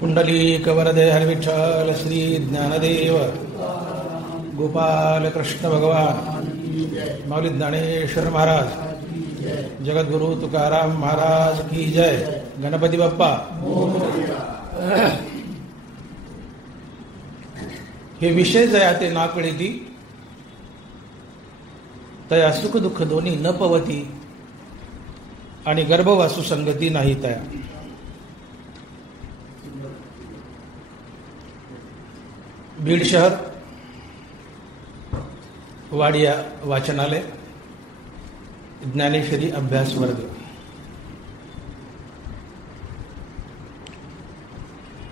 पुंडलीकवरदे हरिविठ्ठल श्री ज्ञानदेव गोपाल कृष्ण भगवान माऊली ज्ञानेश्वर महाराज जगद्गुरु तुकाराम महाराज की जय. गणपती बाप्पा. हे विषय जया ते ना कळीती तया सुख दुःख दोन्ही न पवती आणि गर्भवासू संगती नाही तया. बीड शहर वाडिया वाचनालय ज्ञानेश्वरी अभ्यास वर्ग.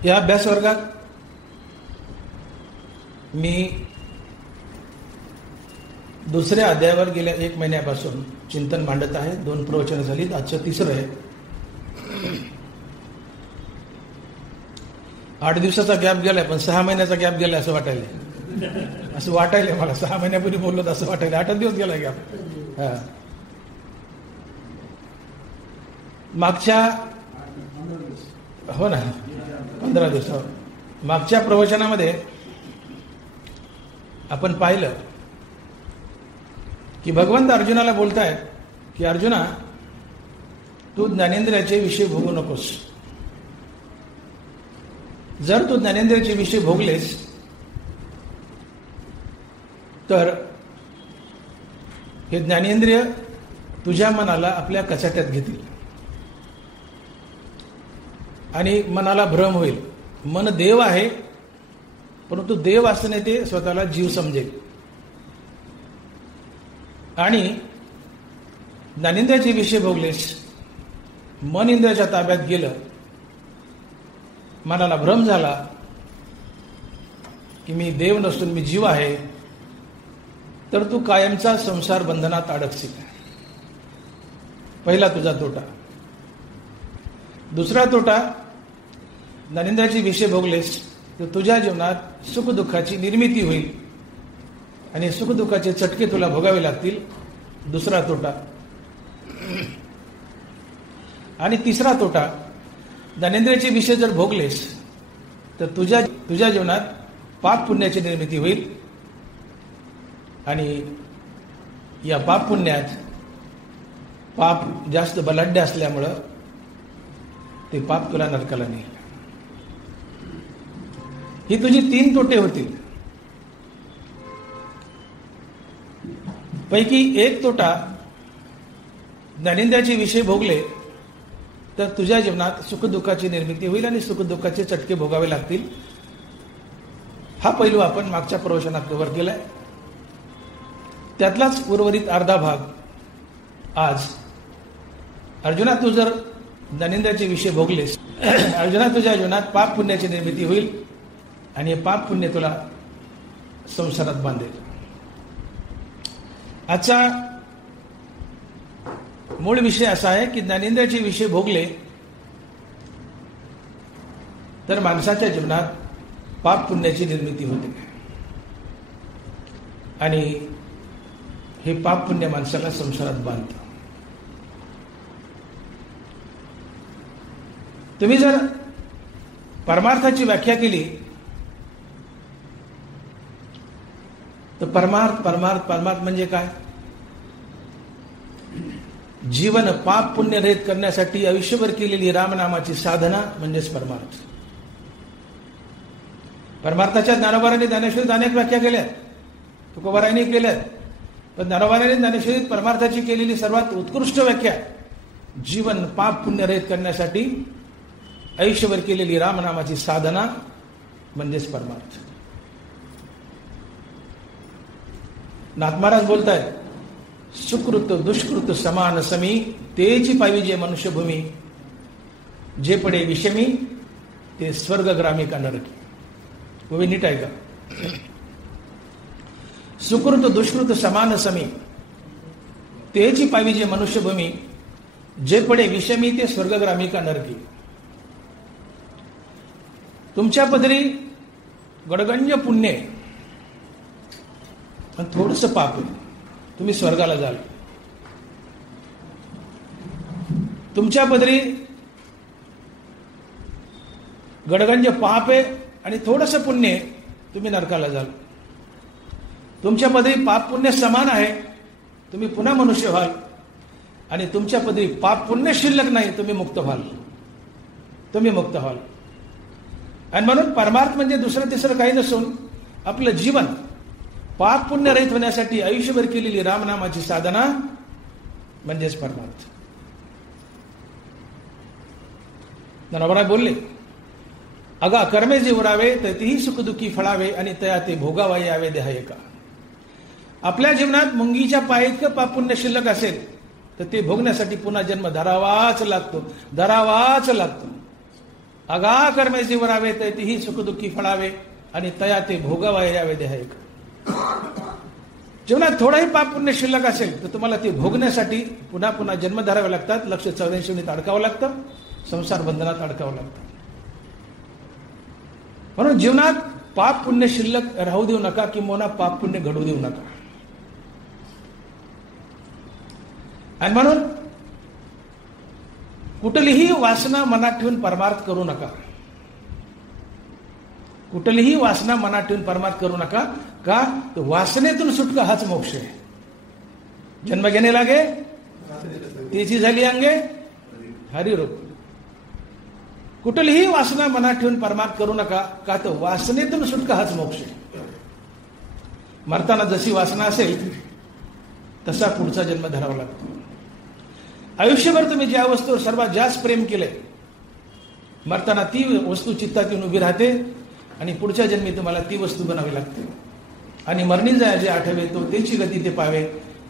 या अभ्यास वर्गात मी दुसऱ्या अध्यायावर गेल्या 1 महिन्यापासून चिंतन मांडत आहे. 2 प्रवचन झालीत, आजचं 3रं आहे. 8 दिवसाचा गॅप गेलाय, पण 6 महिन्याचा गॅप गेलाय असं वाटायलंय मला. 6 महिन्यापूर्वी बोललो तर असं वाटायला 8 दिवस गेलाय गॅप. मागच्या हो ना 15 दिवस मागच्या प्रवचनामध्ये आपण पाहिलं की भगवंत अर्जुनाला बोलतायत की अर्जुना, तू ज्ञानेंद्रियाचे विषय भोगू नकोस. जर तू ज्ञानेंद्रियाचे विषय भोगलेस तर हे ज्ञानेंद्रिय तुझ्या मनाला आपल्या कचाट्यात घेतील आणि मनाला भ्रम होईल. मन देव आहे, परंतु देव असणे ते स्वतःला जीव समजेल. आणि ज्ञानेंद्रियाचे विषय भोगलेस, मन इंद्रियाच्या ताब्यात गेलं, मनाला भ्रम झाला की मी देव नसून मी जीव आहे, तर तू कायमचा संसार बंधनात अडकशील. पहिला तुझा तोटा. दुसरा तोटा, ज्ञानेंद्रियाचे विषय भोगलेस तर तुझ्या जीवनात सुखदुःखाची निर्मिती होईल आणि सुखदुःखाचे चटके तुला भोगावे लागतील. दुसरा तोटा. आणि तिसरा तोटा, ज्ञानेंद्रियाचे विषय जर भोगलेस तर तुझ्या जीवनात पाप पुण्याची निर्मिती होईल आणि या पाप पुण्यात पाप जास्त बलाढ्य असल्यामुळं ते पाप तुला नरकाला नेईल. ही तुझी 3 तोटे होतील. पैकी एक तोटा, ज्ञानेंद्रियाचे विषय भोगले तर तुझ्या जीवनात सुखदुःखाची निर्मिती होईल आणि सुखदुःखाचे चटके भोगावे लागतील. हा पैलू आपण मागच्या प्रवचनात कव्हर केलाय. त्यातलाच उर्वरित अर्धा भाग आज. अर्जुना, तू जर ज्ञानेंद्रियाचे विषय भोगलेस, अर्जुना तुझ्या जीवनात पाप पुण्याची निर्मिती होईल आणि हे पाप पुण्य तुला संसारात बांधेल. आजचा मूळ विषय असा आहे की ज्ञानेंद्रियाचे विषय भोगले तर माणसाच्या जीवनात पाप पुण्याची निर्मिती होते आणि हे पाप पुण्य माणसाला संसारात बांधतं. तुम्ही जर परमार्थाची व्याख्या केली तर परमार्थ म्हणजे काय? जीवन पाप पुण्य रहित करण्यासाठी आयुष्यभर केलेली रामनामाची साधना म्हणजेच परमार्थ. परमार्थाच्या ज्ञानोबारांनी ज्ञानेश्वरीत अनेक व्याख्या केल्यात, तुकोबारांनी केल्यात, पण ज्ञानोबारांनी ज्ञानेश्वरीत परमार्थाची केलेली सर्वात उत्कृष्ट व्याख्या, जीवन पाप पुण्य रहित करण्यासाठी आयुष्यभर केलेली रामनामाची साधना म्हणजेच परमार्थ. नाथ महाराज बोलतायत, सुकृत दुष्कृत समान समी, तेची पाविजे मनुष्यभूमी, जे पडे विषमी ते स्वर्गग्रामी का नरकी. वे नीट आहे का? सुकृत दुष्कृत समान समी, तेची पाविजे मनुष्यभूमी, जे पडे विषमी ते स्वर्गग्रामी का नरकी. तुमच्या पदरी गडगंज पुण्य पण थोडंसं पाप आहे, तुम्ही स्वर्गाला जाल. तुमच्या पदरी गडगंज पाप आहे आणि थोडंसं पुण्य आहे, तुम्ही नरकाला जाल. तुमच्या पदरी पाप पुण्य समान आहे, तुम्ही पुन्हा मनुष्य व्हाल. आणि तुमच्या पदरी पाप पुण्य शिल्लक नाही, तुम्ही मुक्त व्हाल. तुम्ही मुक्त व्हाल. आणि म्हणून परमार्थ म्हणजे दुसरं तिसरं काही नसून आपलं जीवन पाप पुण्य रहित होण्यासाठी आयुष्यभर केलेली रामनामाची साधना म्हणजेच परमार्थ. नरवरा बोलले, अगा कर्मे जे उरावे तर तेही सुखदुःखी फळावे आणि तया ते भोगावा यावे देहा एका. आपल्या जीवनात मुंगीच्या पायीतकं पाप पुण्य शिल्लक असेल तर ते भोगण्यासाठी पुन्हा जन्म धरावाच लागतो, धरावाच लागतो. अगा कर्मे जे उरावे तर तेही सुखदुःखी फळावे आणि तया ते भोगावा यावे देहा एका. जीवनात थोडाही पाप पुण्य शिल्लक असेल तर तुम्हाला ते भोगण्यासाठी पुन्हा पुन्हा जन्म धरावे लागतात, 184 अडकावं लागतं, संसार बंधनात अडकावं लागतं. म्हणून जीवनात पाप पुण्य शिल्लक राहू देऊ नका, किंवा पाप पुण्य घडू देऊ नका. आणि म्हणून कुठलीही वासना मनात ठेवून परमार्थ करू नका. कुठलीही वासना मनात ठेवून परमार्थ करू नका. का? तर वासनेतून सुटका हाच मोक्ष आहे. जन्म घेणे लागे त्याची झाली अंगे हरिरूप. कुठलीही वासना मनात ठेवून परमार्थ करू नका. का? तर वासनेतून सुटका हाच मोक्ष आहे. मरताना जशी वासना असेल तसा पुढचा जन्म धरावा लागतो. आयुष्यभर तुम्ही ज्या वस्तूवर सर्वात जास्त प्रेम केलंय, मरताना ती वस्तू चित्तात येऊन उभी राहते आणि पुढच्या जन्मी तुम्हाला ती वस्तू बनावी लागते. आणि मरणी जाय जे आठवे तो त्याची गती ते पावे,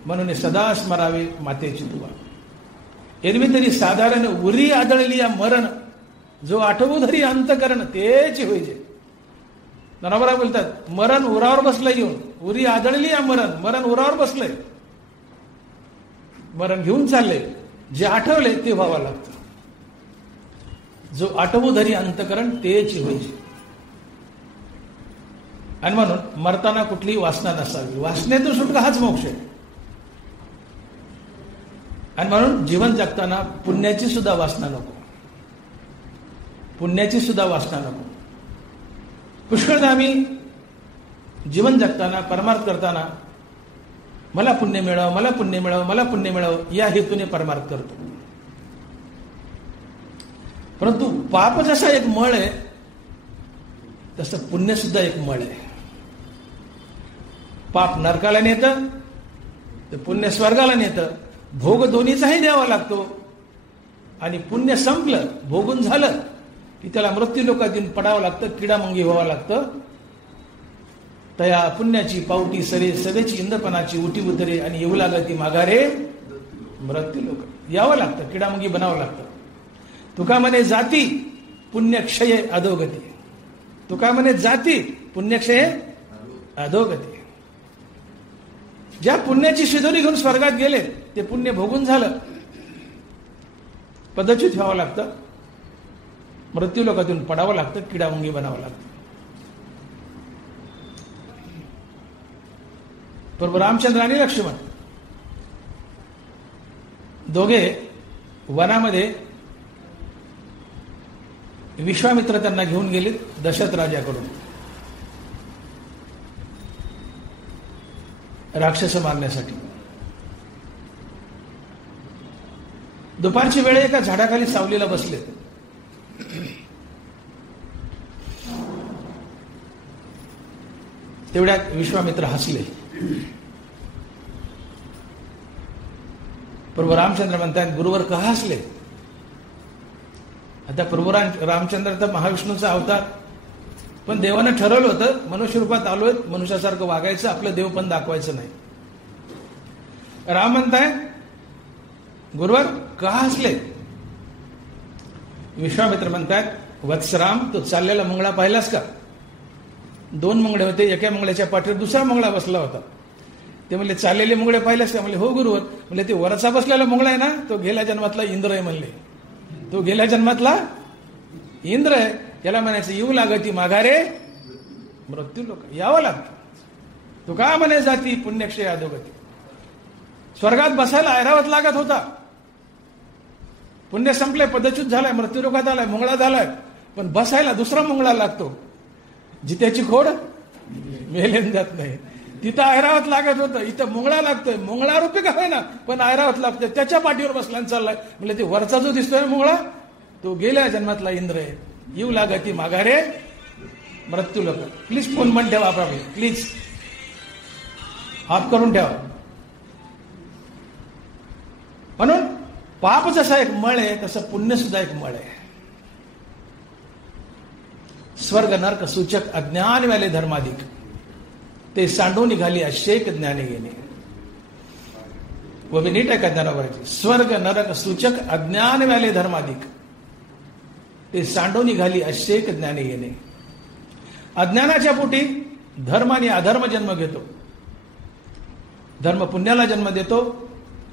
म्हणून सदा स्मरावे मातेची तुवा. एरवी तरी साधारण उरी आदळली या मरण, जो आठवू धरी अंतकरण तेच होईजे. नरवरा बोलतात, मरण उरावर बसलंय येऊन, उरी आदळली या मरण, मरण उरावर बसलंय, मरण घेऊन चाललंय. जे आठवले ते व्हावं लागतं. जो आठवू धरी अंतकरण तेच होईजे. आणि म्हणून मरताना कुठलीही वासना नसावी. वासनेतून सुटका हाच मोक्ष आहे. आणि म्हणून जीवन जगताना पुण्याची सुद्धा वासना नको. पुण्याची सुद्धा वासना नको. पुष्कळदा आम्ही जीवन जगताना परमार्थ करताना मला पुण्य मिळावं, मला पुण्य मिळावं, मला पुण्य मिळावं या हेतूने परमार्थ करतो. परंतु पाप जसा एक मळ आहे तसं पुण्य सुद्धा एक मळ आहे. पाप नरकाला नेतं तर पुण्य स्वर्गाला नेतं. भोग दोन्हीचाही द्यावा लागतो. आणि पुण्य संपलं, भोगून झालं की त्याला मृत्यू लोकात येऊन पडावं लागतं, किडामुंगी व्हावं लागतं. तया पुण्याची पावटी सरे सवेची इंदपणाची उठी उतरे आणि येऊ लागती माघारे मृत्यू लोक. यावं लागतं, किडामुंगी बनावं लागतं. तुका म्हणे जाती पुण्यक्षय अधोगती. तुका म्हणे जाती पुण्यक्षय अधोगती. ज्या पुण्याची शिदोरी घेऊन स्वर्गात गेले ते पुण्य भोगून झालं, पदच्युत व्हावं लागतं, मृत्यू लोकातून पडावं लागतं, किडामुंगी बनावं लागतं. प्रभू रामचंद्र आणि लक्ष्मण दोघे वनामध्ये, विश्वामित्र त्यांना घेऊन गेले दशरथ राजाकडून राक्षस मारण्यासाठी. दुपारची वेळ एका झाडाखाली सावलीला बसले. तेवढ्यात विश्वामित्र हसले. प्रभू रामचंद्र म्हणतात, गुरुवर का हसले? आता प्रभू रामचंद्र तर महाविष्णूचा अवतार, पण देवानं ठरवलं होतं मनुष्य रूपात आलोय, मनुष्यासारखं वागायचं, आपलं देव पण दाखवायचं नाही. राम म्हणताय, गुरुवर का हसले? विश्वामित्र म्हणतात, वत्सराम, तो चाललेला मुंगळा पाहिलास का? 2 मुंगळे होते. एका मुंगळ्याच्या पाठीवर दुसरा मुंगळा बसला होता. ते म्हणले, चाललेले मुंगळे पाहिलेस का? म्हणले, हो गुरुवर. म्हणले, ते वरचा बसलेला मुंगळा आहे ना, तो गेल्या जन्मातला इंद्र आहे. म्हणले, तो गेल्या जन्मातला इंद्र आहे. त्याला म्हणायचं, येऊ लागती माघारे मृत्यू लोक. यावं लागतं. तो का म्हणे जाती पुण्यक्षय अधोगती. स्वर्गात बसायला ऐरावत लागत होता. पुण्य संपले, पदच्युत झालाय, मृत्यू लोकात आलाय, मुंगळा झालाय. पण बसायला दुसरा मुंगळा लागतो. जित्याची खोड मेलेन जात नाही. तिथं ऐरावत लागत होतं, इथं मुंगळा लागतोय. मुंगळा रुपये का होईना पण ऐरावत लागतोय. त्याच्या पाठीवर बसला चाललाय. म्हणजे ते वरचा जो दिसतोय मुंगळा तो गेल्या जन्मातला इंद्र आहे. येऊ लागती माघारे मृत्यू लोक. प्लीज फोन बंद ठेवा आपला, प्लीज ऑफ करून ठेवा. म्हणून पाप जसा एक मळ आहे तसं पुण्य सुद्धा एक मळ आहे. स्वर्ग नरक सूचक अज्ञान वाले धर्माधिक ते सांडून निघाली अशेक ज्ञाने येणे. व नीट आहे का ज्ञानावरची. स्वर्ग नरक सूचक अज्ञान वाले धर्माधिक ते सांडून निघाली अशेक ज्ञाने येणे. अज्ञानाच्या पोटी धर्म आणि अधर्म जन्म घेतो. धर्म पुण्याला जन्म देतो,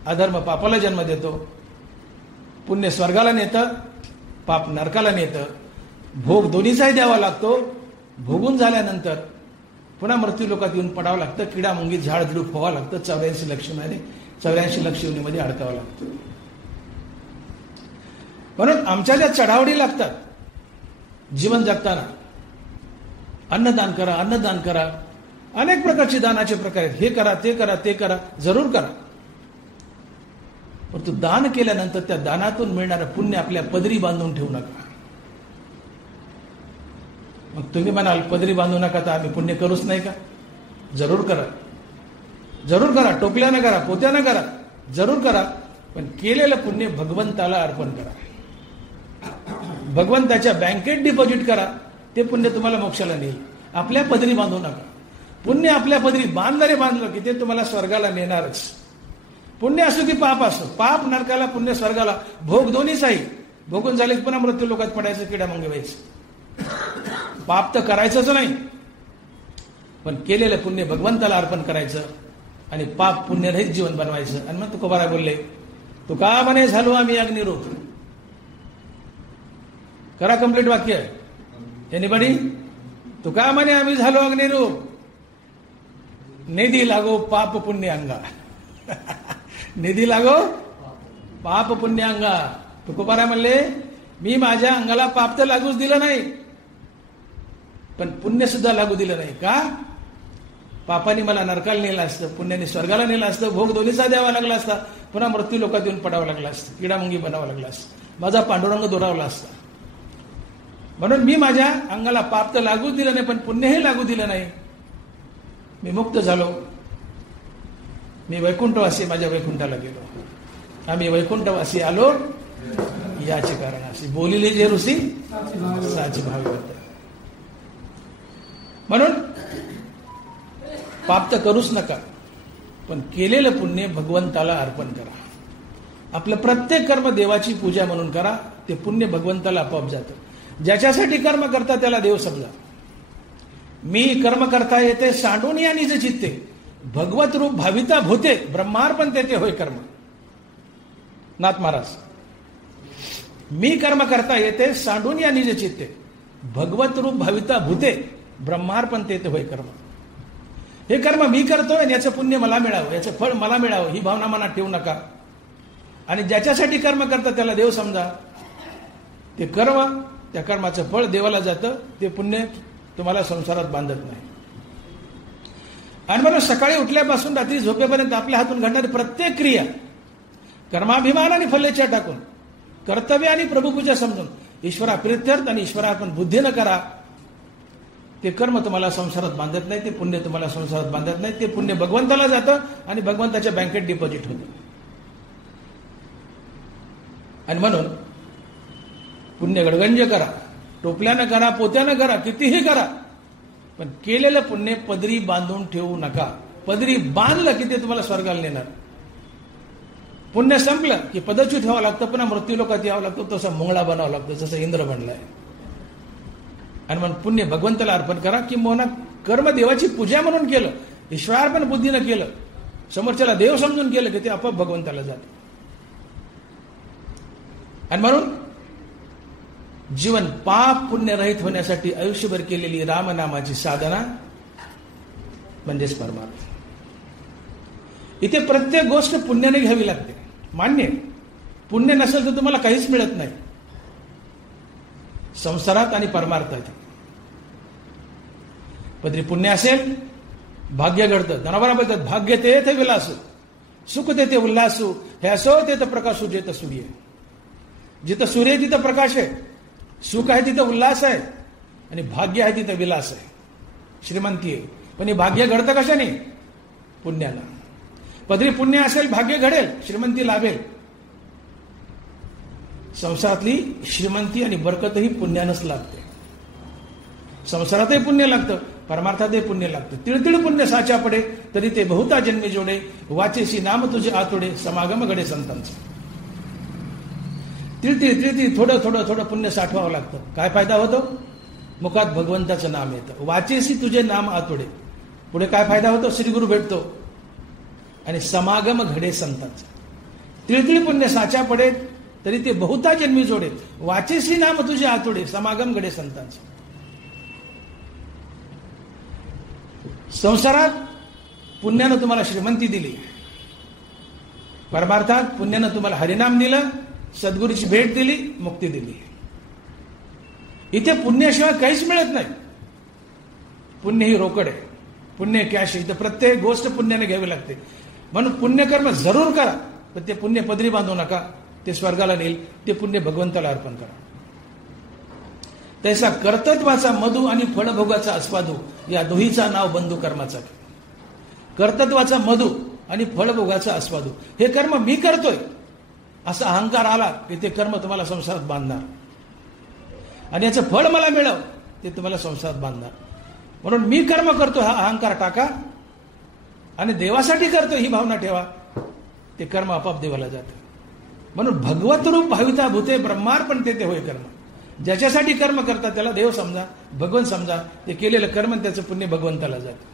अधर्म पापाला जन्म देतो. पुण्य स्वर्गाला नेतं, पाप नरकाला नेतं. भोग दोन्हीचाही द्यावा लागतो. भोगून झाल्यानंतर पुन्हा मृत्यू लोकात येऊन पडावं लागतं. किडा मुंगी झाड झुडूप व्हावं लागतं. 84 लक्षणाने 84 लक्ष योनीमध्ये अडकावं लागतं. म्हणून आमच्या ज्या चढावडी लागतात जीवन जगताना, अन्नदान करा, अन्नदान करा, अनेक प्रकारचे दानाचे प्रकार आहेत. हे करा, ते करा, ते करा, जरूर करा. परंतु दान केल्यानंतर त्या दानातून मिळणारं पुण्य आपल्या पदरी बांधून ठेवू नका. मग तुम्ही म्हणाल पदरी बांधू नका तर आम्ही पुण्य करूच नाही का? जरूर करा, जरूर करा. टोपल्यानं करा, पोत्यानं करा, जरूर करा. पण केलेलं पुण्य भगवंताला अर्पण करा. भगवंताच्या बँकेत डिपॉझिट करा. ते पुण्य तुम्हाला मोक्षाला नेईल. आपल्या पदरी बांधू नका. पुण्य आपल्या पदरी बांधणारे बांधलं की ते तुम्हाला स्वर्गाला नेणारच. पुण्य असो की पाप असो, पाप नरकाला, पुण्य स्वर्गाला, भोग दोन्हीच आहे. भोगून झाले की पुन्हा मृत्यू लोकात पडायचं, किडा मुंगी व्हायचं. पाप तर करायचंच नाही, पण केलेलं पुण्य भगवंताला अर्पण करायचं आणि पाप पुण्यरहित जीवन बनवायचं. आणि मग तुकोबाराय बोलले, तुका म्हणे झालो आम्ही अग्निरूप. करा कंप्लीट वाक्य. एनीबडी? तुका म्हणे आम्ही झालो अग्निरूप, निधी लागो पाप पुण्य अंगा. निधी लागो पाप पुण्य अंगा. तुकोबाराय म्हणले, मी माझ्या अंगाला पाप तर लागूच दिलं नाही, पण पुण्य सुद्धा लागू दिलं नाही. का? पापाने मला नरकाला नेलं असतं, पुण्याने स्वर्गाला नेलं असतं. भोग दोन्हीचा द्यावा लागला असता. पुन्हा मृत्यू लोकात येऊन पडावं लागलं असतं. किडामुंगी बनावं लागलं असतं. माझा पांडुरंग दोरावला असता. म्हणून मी माझ्या अंगाला पाप तर लागूच दिलं नाही, पण पुण्यही लागू दिलं नाही. मी मुक्त झालो. मी वैकुंठवासी माझ्या वैकुंठाला गेलो. आम्ही वैकुंठवासी आलो याचे कारण असे बोलिले जे ऋषी साची भागवत. म्हणून पाप तर करूच नका, पण केलेलं पुण्य भगवंताला अर्पण करा. आपलं प्रत्येक कर्म देवाची पूजा म्हणून करा. ते पुण्य भगवंताला आपोआप जातं. ज्याच्यासाठी कर्म करता त्याला देव समजा. मी कर्म करता येते सांडून या निज चित्ते, भगवत रूप भाविता भूते, ब्रह्मार्पण तेथे होय कर्म. नाथ महाराज, मी कर्म करता येते सांडून या निज चित्ते, भगवत रूप भाविता भूते, ब्रह्मार्पण तेथे होय कर्म. हे कर्म मी करतोय, याचं पुण्य मला मिळावं, याचं फळ मला मिळावं, ही भावना मनात ठेवू नका. आणि ज्याच्यासाठी कर्म करता त्याला देव समजा. ते कर्म, त्या कर्माचं फळ देवाला जातं. ते पुण्य तुम्हाला संसारात बांधत नाही. आणि म्हणून सकाळी उठल्यापासून रात्री झोपेपर्यंत आपल्या हातून घडणारी प्रत्येक क्रिया कर्माभिमान आणि फलेच्छा टाकून, कर्तव्य आणि प्रभुपूजा समजून ईश्वरा प्रित्यर्थ आणि ईश्वरार्पण बुद्धीनं करा. ते कर्म तुम्हाला संसारात बांधत नाही. ते पुण्य तुम्हाला संसारात बांधत नाही. ते पुण्य भगवंताला जातं आणि भगवंताच्या बँकेत डिपॉझिट होतं. आणि म्हणून पुण्य गडगंज करा, टोपल्यानं करा, पोत्यानं करा, कितीही करा, पण केलेलं पुण्य पदरी बांधून ठेवू नका. पदरी बांधलं की ते तुम्हाला स्वर्गाला नेणार. पुण्य संपलं की पदच्युत ठेवावं लागतं, पुन्हा मृत्यू लोकात यावं लागतं. तसा मुंगळा बनावं लागतं, जसं इंद्र बनलाय. आणि म्हणून पुण्य भगवंताला अर्पण करा. किंवा कर्म देवाची पूजा म्हणून केलं, ईश्वरार्पण बुद्धीनं केलं, समोरच्याला देव समजून केलं की ते आपोआप भगवंताला जातं. आणि म्हणून जीवन पाप पुण्यरहित होण्यासाठी आयुष्यभर केलेली रामनामाची साधना म्हणजेच परमार्थ. इथे प्रत्येक गोष्ट पुण्याने घ्यावी लागते. मान्य, पुण्य नसेल तर तुम्हाला काहीच मिळत नाही. संसारात आणि परमार्थात. पदरी पुण्य असेल भाग्य घडतं. जनावरा बोलतात भाग्य ते येथे विलासू, सुख तेथे उल्हासू, हे असो तेथे प्रकाशू जेथ सूर्य. जिथं सूर्य आहे तिथं प्रकाश आहे, सुख आहे तिथं उल्हास आहे, आणि भाग्य आहे तिथं विलास आहे, श्रीमंती आहे. पण हे भाग्य घडतं कशाने? पुण्याला. पदरी पुण्य असेल भाग्य घडेल, श्रीमंती लाभेल. संसारातली श्रीमंती आणि बरकतही पुण्यानंच लागते. संसारातही पुण्य लागतं, परमार्थातही पुण्य लागतं. तिळतिळ पुण्य साचा पडे तरी ते बहुता जन्मी जोडे, वाचेसी नाम तुझे आतोडे, समागम घडे संतांचं. तिळतिळ थोडं थोडं थोडं पुण्य साठवावं लागतं. काय फायदा होतो? मुखात भगवंताचं नाम येतं. वाचेसी तुझे नाम आतोडे, पुढे काय फायदा होतो? श्रीगुरु भेटतो आणि समागम घडे संतांचं. तिळतिळ पुण्य साचा पडे तरी ते बहुता जन्मी जोडे, वाचेसी नाम तुझे आतोडे, समागम घडे संतांचं. संसारात पुण्यानं तुम्हाला श्रीमंती दिली, परमार्थात पुण्यानं तुम्हाला हरिनाम दिलं, सद्गुरूची भेट दिली, मुक्ती दिली. इथे पुण्याशिवाय काहीच मिळत नाही. पुण्य ही रोकड आहे, पुण्य कॅश आहे. इथं प्रत्येक गोष्ट पुण्याने घ्यावी लागते. म्हणून पुण्यकर्म जरूर करा, पण ते पुण्य पदरी बांधू नका. ते स्वर्गाला नेईल. ते पुण्य भगवंताला अर्पण करा. तैसा कर्तृत्वाचा मधु आणि फळभोगाचा आस्वादू, या दोहीचा नाव बंधू कर्माचा. कर्तृत्वाचा मधु आणि फळभोगाचा आस्वादू, हे कर्म मी करतोय असा अहंकार आला की ते कर्म तुम्हाला संसारात बांधणार, आणि याचं फळ मला मिळव ते तुम्हाला संसारात बांधणार. म्हणून मी कर्म करतो हा अहंकार टाका, आणि देवासाठी करतो ही भावना ठेवा. ते कर्म आपाप देवाला जातं. म्हणून भगवत रूप भाविता भूते ब्रह्मार्पण ते होय कर्म. ज्याच्यासाठी कर्म करतात त्याला देव समजा, भगवंत समजा. ते केलेलं कर्म त्याचं पुण्य भगवंताला जातं.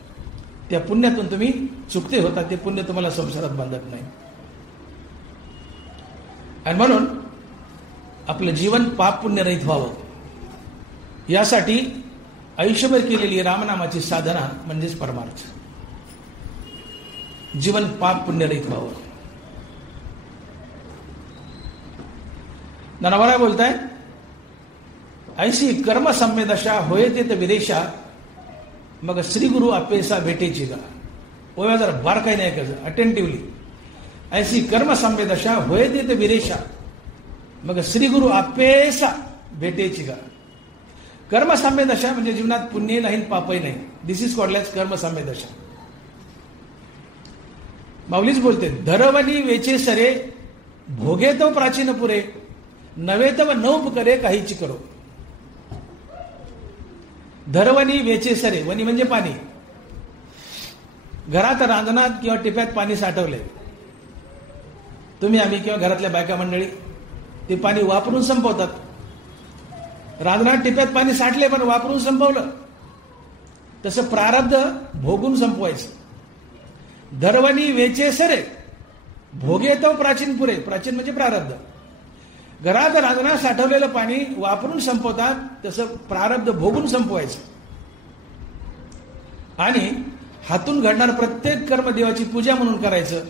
त्या पुण्यातून तुम्ही चुकते होता. ते पुण्य तुम्हाला संसारात बांधत नाही. आणि म्हणून आपलं जीवन पाप पुण्यरहित व्हावं यासाठी आयुष्यभर केलेली रामनामाची साधना म्हणजेच परमार्थ. जीवन पाप पुण्यरहित व्हावं. ननवरा बोलताय, ऐशी कर्म संवेदशा होय ते विदेशा, मग श्री गुरु अपेसा भेटेची गा. ओव्या जरा बारकाई नाही करायचं, अटेंटिव्हली. ऐसी कर्म संवेदशा होय ते विदेशा, मग श्री गुरु अपेसा भेटेची गा. कर्म संवेदशा म्हणजे जीवनात पुण्यही नाही पापही नाही. दिस इज कॉल्ड एज कर्म संवेदशा. माऊलीच बोलते, धरवली वेचे सरे भोगे तो प्राचीन पुरे, नवे तव नौप करे काहीची करो. धरवणी वेचे सरे, वनी म्हणजे पाणी. घरात रांजणात किंवा टिप्यात पाणी साठवले, तुम्ही आम्ही किंवा घरातल्या बायका मंडळी ते पाणी वापरून संपवतात. रांजणात टिप्यात पाणी साठले पण वापरून संपवलं. तसं प्रारब्ध भोगून संपवायचं. धरवणी वेचे सरे भोगे तो प्राचीन पुरे, प्राचीन म्हणजे प्रारब्ध. घरात रांजणात साठवलेलं पाणी वापरून संपवतात, तसं प्रारब्ध भोगून संपवायचं. आणि हातून घडणार प्रत्येक कर्म देवाची पूजा म्हणून करायचं.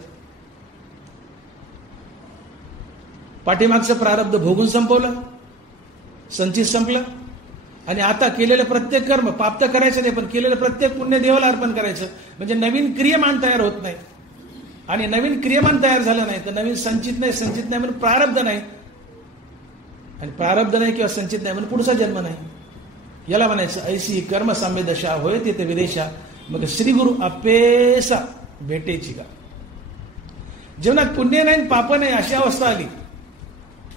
पाठीमागचं प्रारब्ध भोगून संपवलं, संचित संपलं. आणि आता केलेलं प्रत्येक कर्म, पाप तर करायचं नाही पण केलेलं प्रत्येक पुण्य देवाला अर्पण करायचं. म्हणजे नवीन क्रियमान तयार होत नाही. आणि नवीन क्रियमान तयार झालं नाही तर नवीन संचित नाही, संचित नाही म्हणून प्रारब्ध नाही, आणि प्रारब्ध नाही किंवा संचित नाही म्हणून पुढचा जन्म नाही. याला म्हणायचं ऐसी कर्म संवेदशा होय ते विदेशा, मग श्री गुरु अपेसा भेटेची का. जीवनात पुण्य नाही पाप नाही अशी अवस्था आली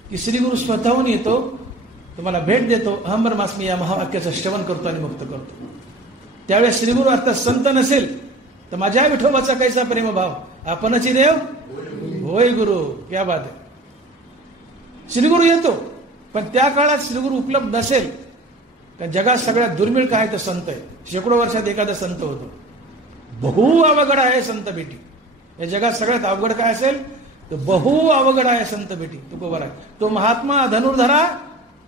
की श्री गुरु स्वतःहून येतो, तुम्हाला भेट देतो. अहम ब्रह्मास्मी या महावाक्याचं श्रवण करतो आणि मुक्त करतो. त्यावेळेस श्रीगुरु अर्थात संत नसेल तर माझ्या विठोबाचा कैसा प्रेमभाव, आपणची देव होय गुरु. क्या बात आहे. श्रीगुरु येतो, पण त्या काळात श्रीगुरु उपलब्ध नसेल. कारण जगात सगळ्यात दुर्मिळ काय तर संत आहे. शेकडो वर्षात एखादा संत होतो. बहु अवघड आहे संत भेटी. या जगात सगळ्यात अवघड काय असेल तर बहु अवघड आहे संत भेटी. तुकोबर आहे तो महात्मा धनुर्धरा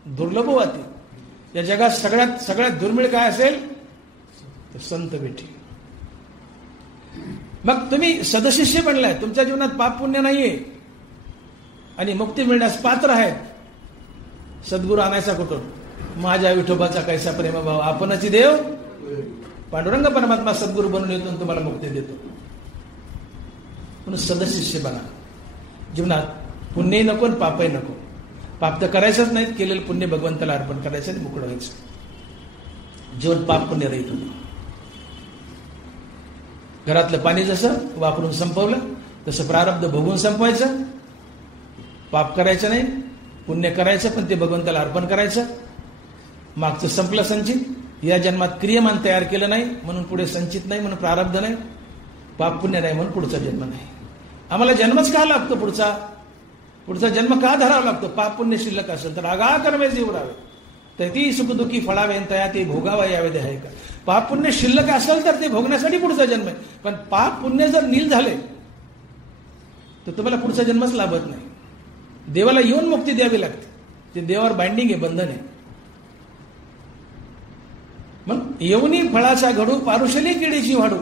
दुर्लभ होती. या जगात सगळ्यात दुर्मिळ काय असेल तर संत भेटी. मग तुम्ही सदशिष्य बनलाय, तुमच्या जीवनात पाप पुण्य नाहीये आणि मुक्ती मिळण्यास पात्र आहेत. सद्गुरू आणायचा कुठून? माझ्या विठोबाचा कैसा प्रेमभाव, आपणच देव पांडुरंग परमात्मा सद्गुरू बनून येतो आणि तुम्हाला मुक्ती देतो. म्हणून सदशिष्य बना. जीवनात पुण्यही नको आणि पापही नको. पाप तर करायचंच नाहीत, केलेलं पुण्य भगवंताला अर्पण करायचं आणि मोकळं व्हायचं. जीवन पाप पुण्य रहित होतं. घरातलं पाणी जसं वापरून संपवलं तसं प्रारब्ध भोगून संपवायचं. पाप करायचं नाही, पुण्य करायचं, पण ते भगवंताला अर्पण करायचं. मागचं संपलं संचित. या जन्मात क्रियमान तयार केलं नाही म्हणून पुढे संचित नाही, म्हणून प्रारब्ध नाही. पाप पुण्य नाही म्हणून पुढचा जन्म नाही. आम्हाला जन्मच का लागतो? पुढचा जन्म का धरावा लागतो? पाप पुण्य शिल्लक असेल तर आगा कर्मे जीवरावे, तर ती सुखदुःखी फळावे तया ते भोगावा यावे आहे का? पाप पुण्य शिल्लक असेल तर ते भोगण्यासाठी पुढचा जन्म आहे. पण पाप पुण्य जर नील झाले तर तुम्हाला पुढचा जन्मच लाभत नाही. देवाला येऊन मुक्ती द्यावी लागते. ते देवावर बाइंडिंग आहे, बंधन आहे. मग येऊनी फळाचा घडू पारुशली किडीची वाढू,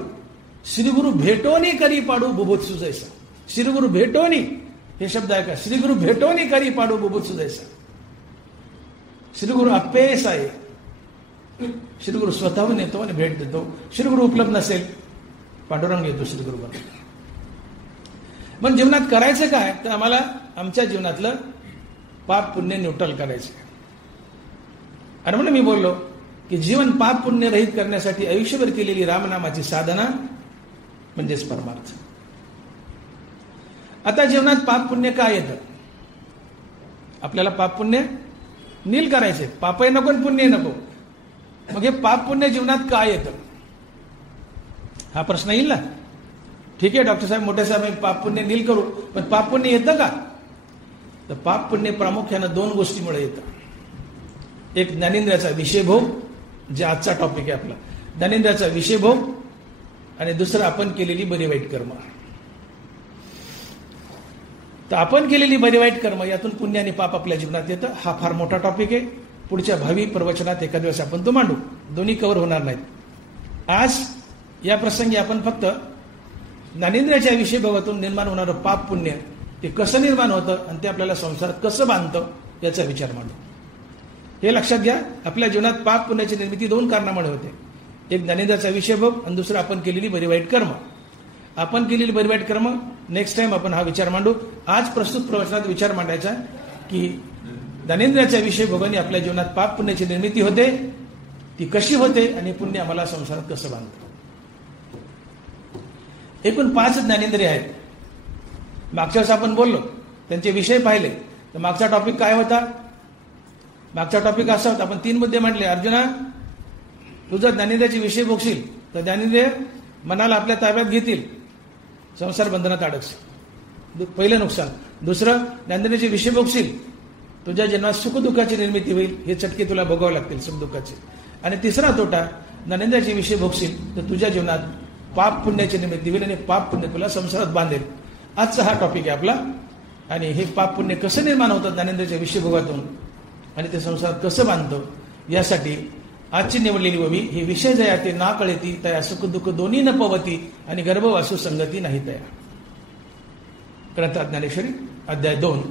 श्रीगुरु भेटोनी करी पाडू बुभुत्सु जैसा. श्रीगुरु भेटोनी हे शब्द आहे का? श्रीगुरु भेटोनी करी पाडू बुभुत्सु जैसा. श्रीगुरु अपेस आहे. श्रीगुरु स्वतःहून येतो आणि भेट देतो. श्रीगुरु उपलब्ध नसेल, पांडुरंग येतो श्रीगुरु बरोबर. मग जीवनात करायचं काय? तर आम्हाला आमच्या जीवनातलं पाप पुण्य न्यूट्रल करायचं. आणि म्हणून मी बोललो की जीवन पाप पुण्य रहित करण्यासाठी आयुष्यभर केलेली रामनामाची साधना म्हणजेच परमार्थ. आता जीवनात पाप पुण्य काय येतं? आपल्याला पाप पुण्य नील करायचे. पापही नको आणि पुण्यही नको. मग हे पाप पुण्य जीवनात काय येतं हा प्रश्न येईल ना. ठीक आहे डॉक्टर साहेब, मोठे साहेब, पाप पुण्य नील करू, पण पाप पुण्य येतं का? तर पाप पुण्य प्रामुख्यानं दोन गोष्टीमुळे येतं. एक ज्ञानेंद्रियाचा विषयभोग, जे आजचा टॉपिक आहे आपला, ज्ञानेंद्रियाचा विषयभोग. आणि दुसरं आपण केलेली बरी वाईट कर्म. तर आपण केलेली बरी वाईट कर्म यातून पुण्य आणि पाप आपल्या जीवनात येतं. हा फार मोठा टॉपिक आहे. पुढच्या भावी प्रवचनात एखाद्या दिवस आपण तो मांडू. दोन्ही कव्हर होणार नाहीत. आज या प्रसंगी आपण फक्त ज्ञानेंद्रियाच्या विषयभोगातून निर्माण होणारं पाप पुण्य ते कसं निर्माण होतं आणि ते आपल्याला संसारात कसं बांधतं याचा विचार मांडू. हे लक्षात घ्या, आपल्या जीवनात पाप पुण्याची निर्मिती दोन कारणामुळे होते. एक ज्ञानेंद्रियाचा विषयभोग आणि दुसरं आपण केलेली बरी वाईट कर्म. आपण केलेली बरी वाईट कर्म नेक्स्ट टाइम आपण हा विचार मांडू. आज प्रस्तुत प्रवचनात विचार मांडायचा की ज्ञानेंद्रियाच्या विषयभोगाने आपल्या जीवनात पाप पुण्याची निर्मिती होते, ती कशी होते आणि पुण्य आम्हाला संसारात कसं बांधतं. एकूण 5 ज्ञानेंद्रिय आहेत. मागच्या वेळेस आपण बोललो, त्यांचे विषय पाहिले. तर मागचा टॉपिक काय होता? मागचा टॉपिक असा होता, आपण 3 मुद्दे मांडले. अर्जुना, तुझं ज्ञानेंद्रियाचे विषय भोगशील तर ज्ञानेंद्रिय मनाला आपल्या ताब्यात घेतील, संसार बंधनात अडकशील, पहिलं नुकसान. दुसरं, ज्ञानेंद्रियाचे विषय भोगशील, तुझ्या जन्मात सुखदुःखाची निर्मिती होईल, हे चटके तुला भोगावे लागतील सुखदुःखाचे. आणि तिसरा तोटा, ज्ञानेंद्रियाचे विषय भोगशील तर तुझ्या जीवनात पाप पुण्याची निर्मिती होईल आणि पाप पुण्य तुला संसारात बांधेल. आजचा हा टॉपिक आहे आपला. आणि हे पाप पुण्य कसं निर्माण होतं ज्ञानेंद्रियाच्या विषयभोगातून आणि ते संसारात कसं बांधतं, यासाठी आजची निवडलेली ववी ही विषय जया ते ना कळेती तया सुख दुःख दोन्ही न पवती आणि गर्भवासू संगती नाही तया. ग्रंथात ज्ञानेश्वरी अध्याय 2.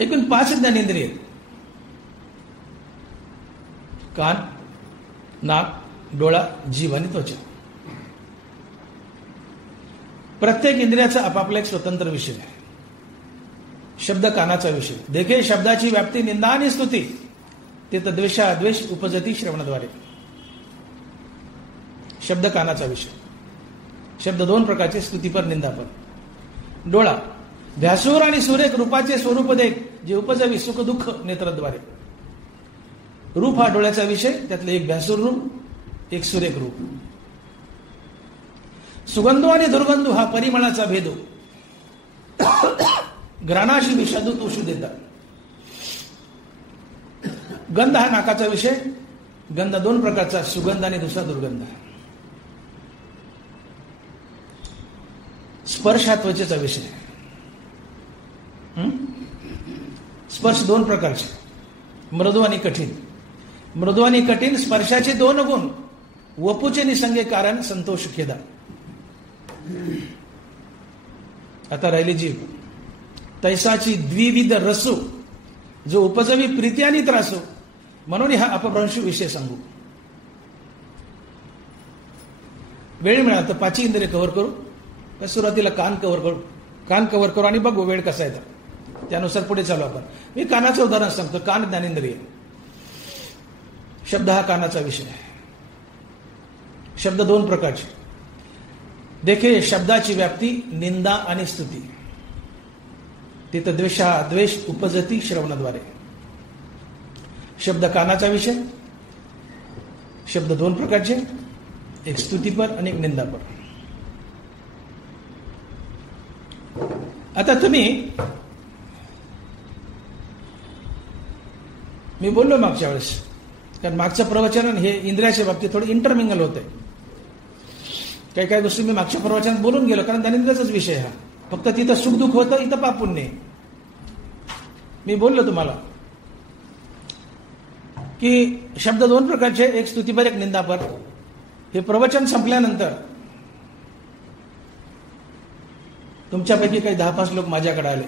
एकूण 5 ज्ञानेंद्रिय: कान, नाक, डोळा, जीभ आणि त्वचा. प्रत्येक इंद्रियाचा आपापला एक स्वतंत्र विषय आहे. शब्द कानाचा विषय. देखे शब्दाची व्याप्ती निंदा आणि स्तुती, ते तद्वेषा द्वेष उपजती श्रवणाद्वारे. शब्द कानाचा विषय. शब्द 2 प्रकारचे, स्तुतीपर, निंदापर. डोळा, ध्यासूर आणि सुरेख रूपाचे स्वरूप देख, जे उपजावी सुख दुःख नेत्रद्वारे. रूप हा डोळ्याचा विषय, त्यातलं एक ध्यासूर रूप, एक सुरेख रूप. सुगंधो आणि दुर्गंधो हा परिमळाचा भेदो, घ्राणाशी विषादू तोषू देतात. गंध हा नाकाचा विषय. गंध 2 प्रकारचा, सुगंध आणि दुसरा दुर्गंध. स्पर्श हा त्वचेचा विषय. स्पर्श 2 प्रकारचे, मृदू आणि कठीण. मृदू आणि कठीण स्पर्शाचे 2 गुण, वपूचे निसंगे कारण संतोष खेदा. आता राहिली जीभ. तैसाची द्विविध रसू, जो उपजवी प्रीती आणि त्रासो. म्हणून हा अपभ्रंश विषय सांगू. वेळ मिळाला तर 5 इंद्रिय कव्हर करू. सुरुवातीला कान कव्हर करू आणि बघू वेळ कसा येतो. त्यानुसार पुढे चालू आपण. मी कानाचं उदाहरण सांगतो. कान ज्ञानेंद्रिय. शब्द हा कानाचा विषय आहे. शब्द 2 प्रकारचे. देखे शब्दाची व्याप्ती निंदा आणि स्तुती. तिथं द्वेष उपजती श्रवणाद्वारे. शब्द कानाचा विषय. शब्द 2 प्रकारचे. एक स्तुतीपर आणि एक निंदापर. आता तुम्ही, मी बोललो मागच्या वेळेस, कारण मागचं प्रवचन हे इंद्रियाच्या बाबतीत थोडं इंटरमिंगल होतंय. काही गोष्टी मी मागच्या प्रवचनात बोलून गेलो, कारण ज्ञानेंद्रियाचाच विषय हा. फक्त तिथं सुखदुःख होतं, इथं पाप पुण्य. मी बोललो तुम्हाला की शब्द 2 प्रकारचे. एक स्तुतीपर एक निंदापर. हे प्रवचन संपल्यानंतर तुमच्यापैकी काही 10-5 लोक माझ्याकडे आले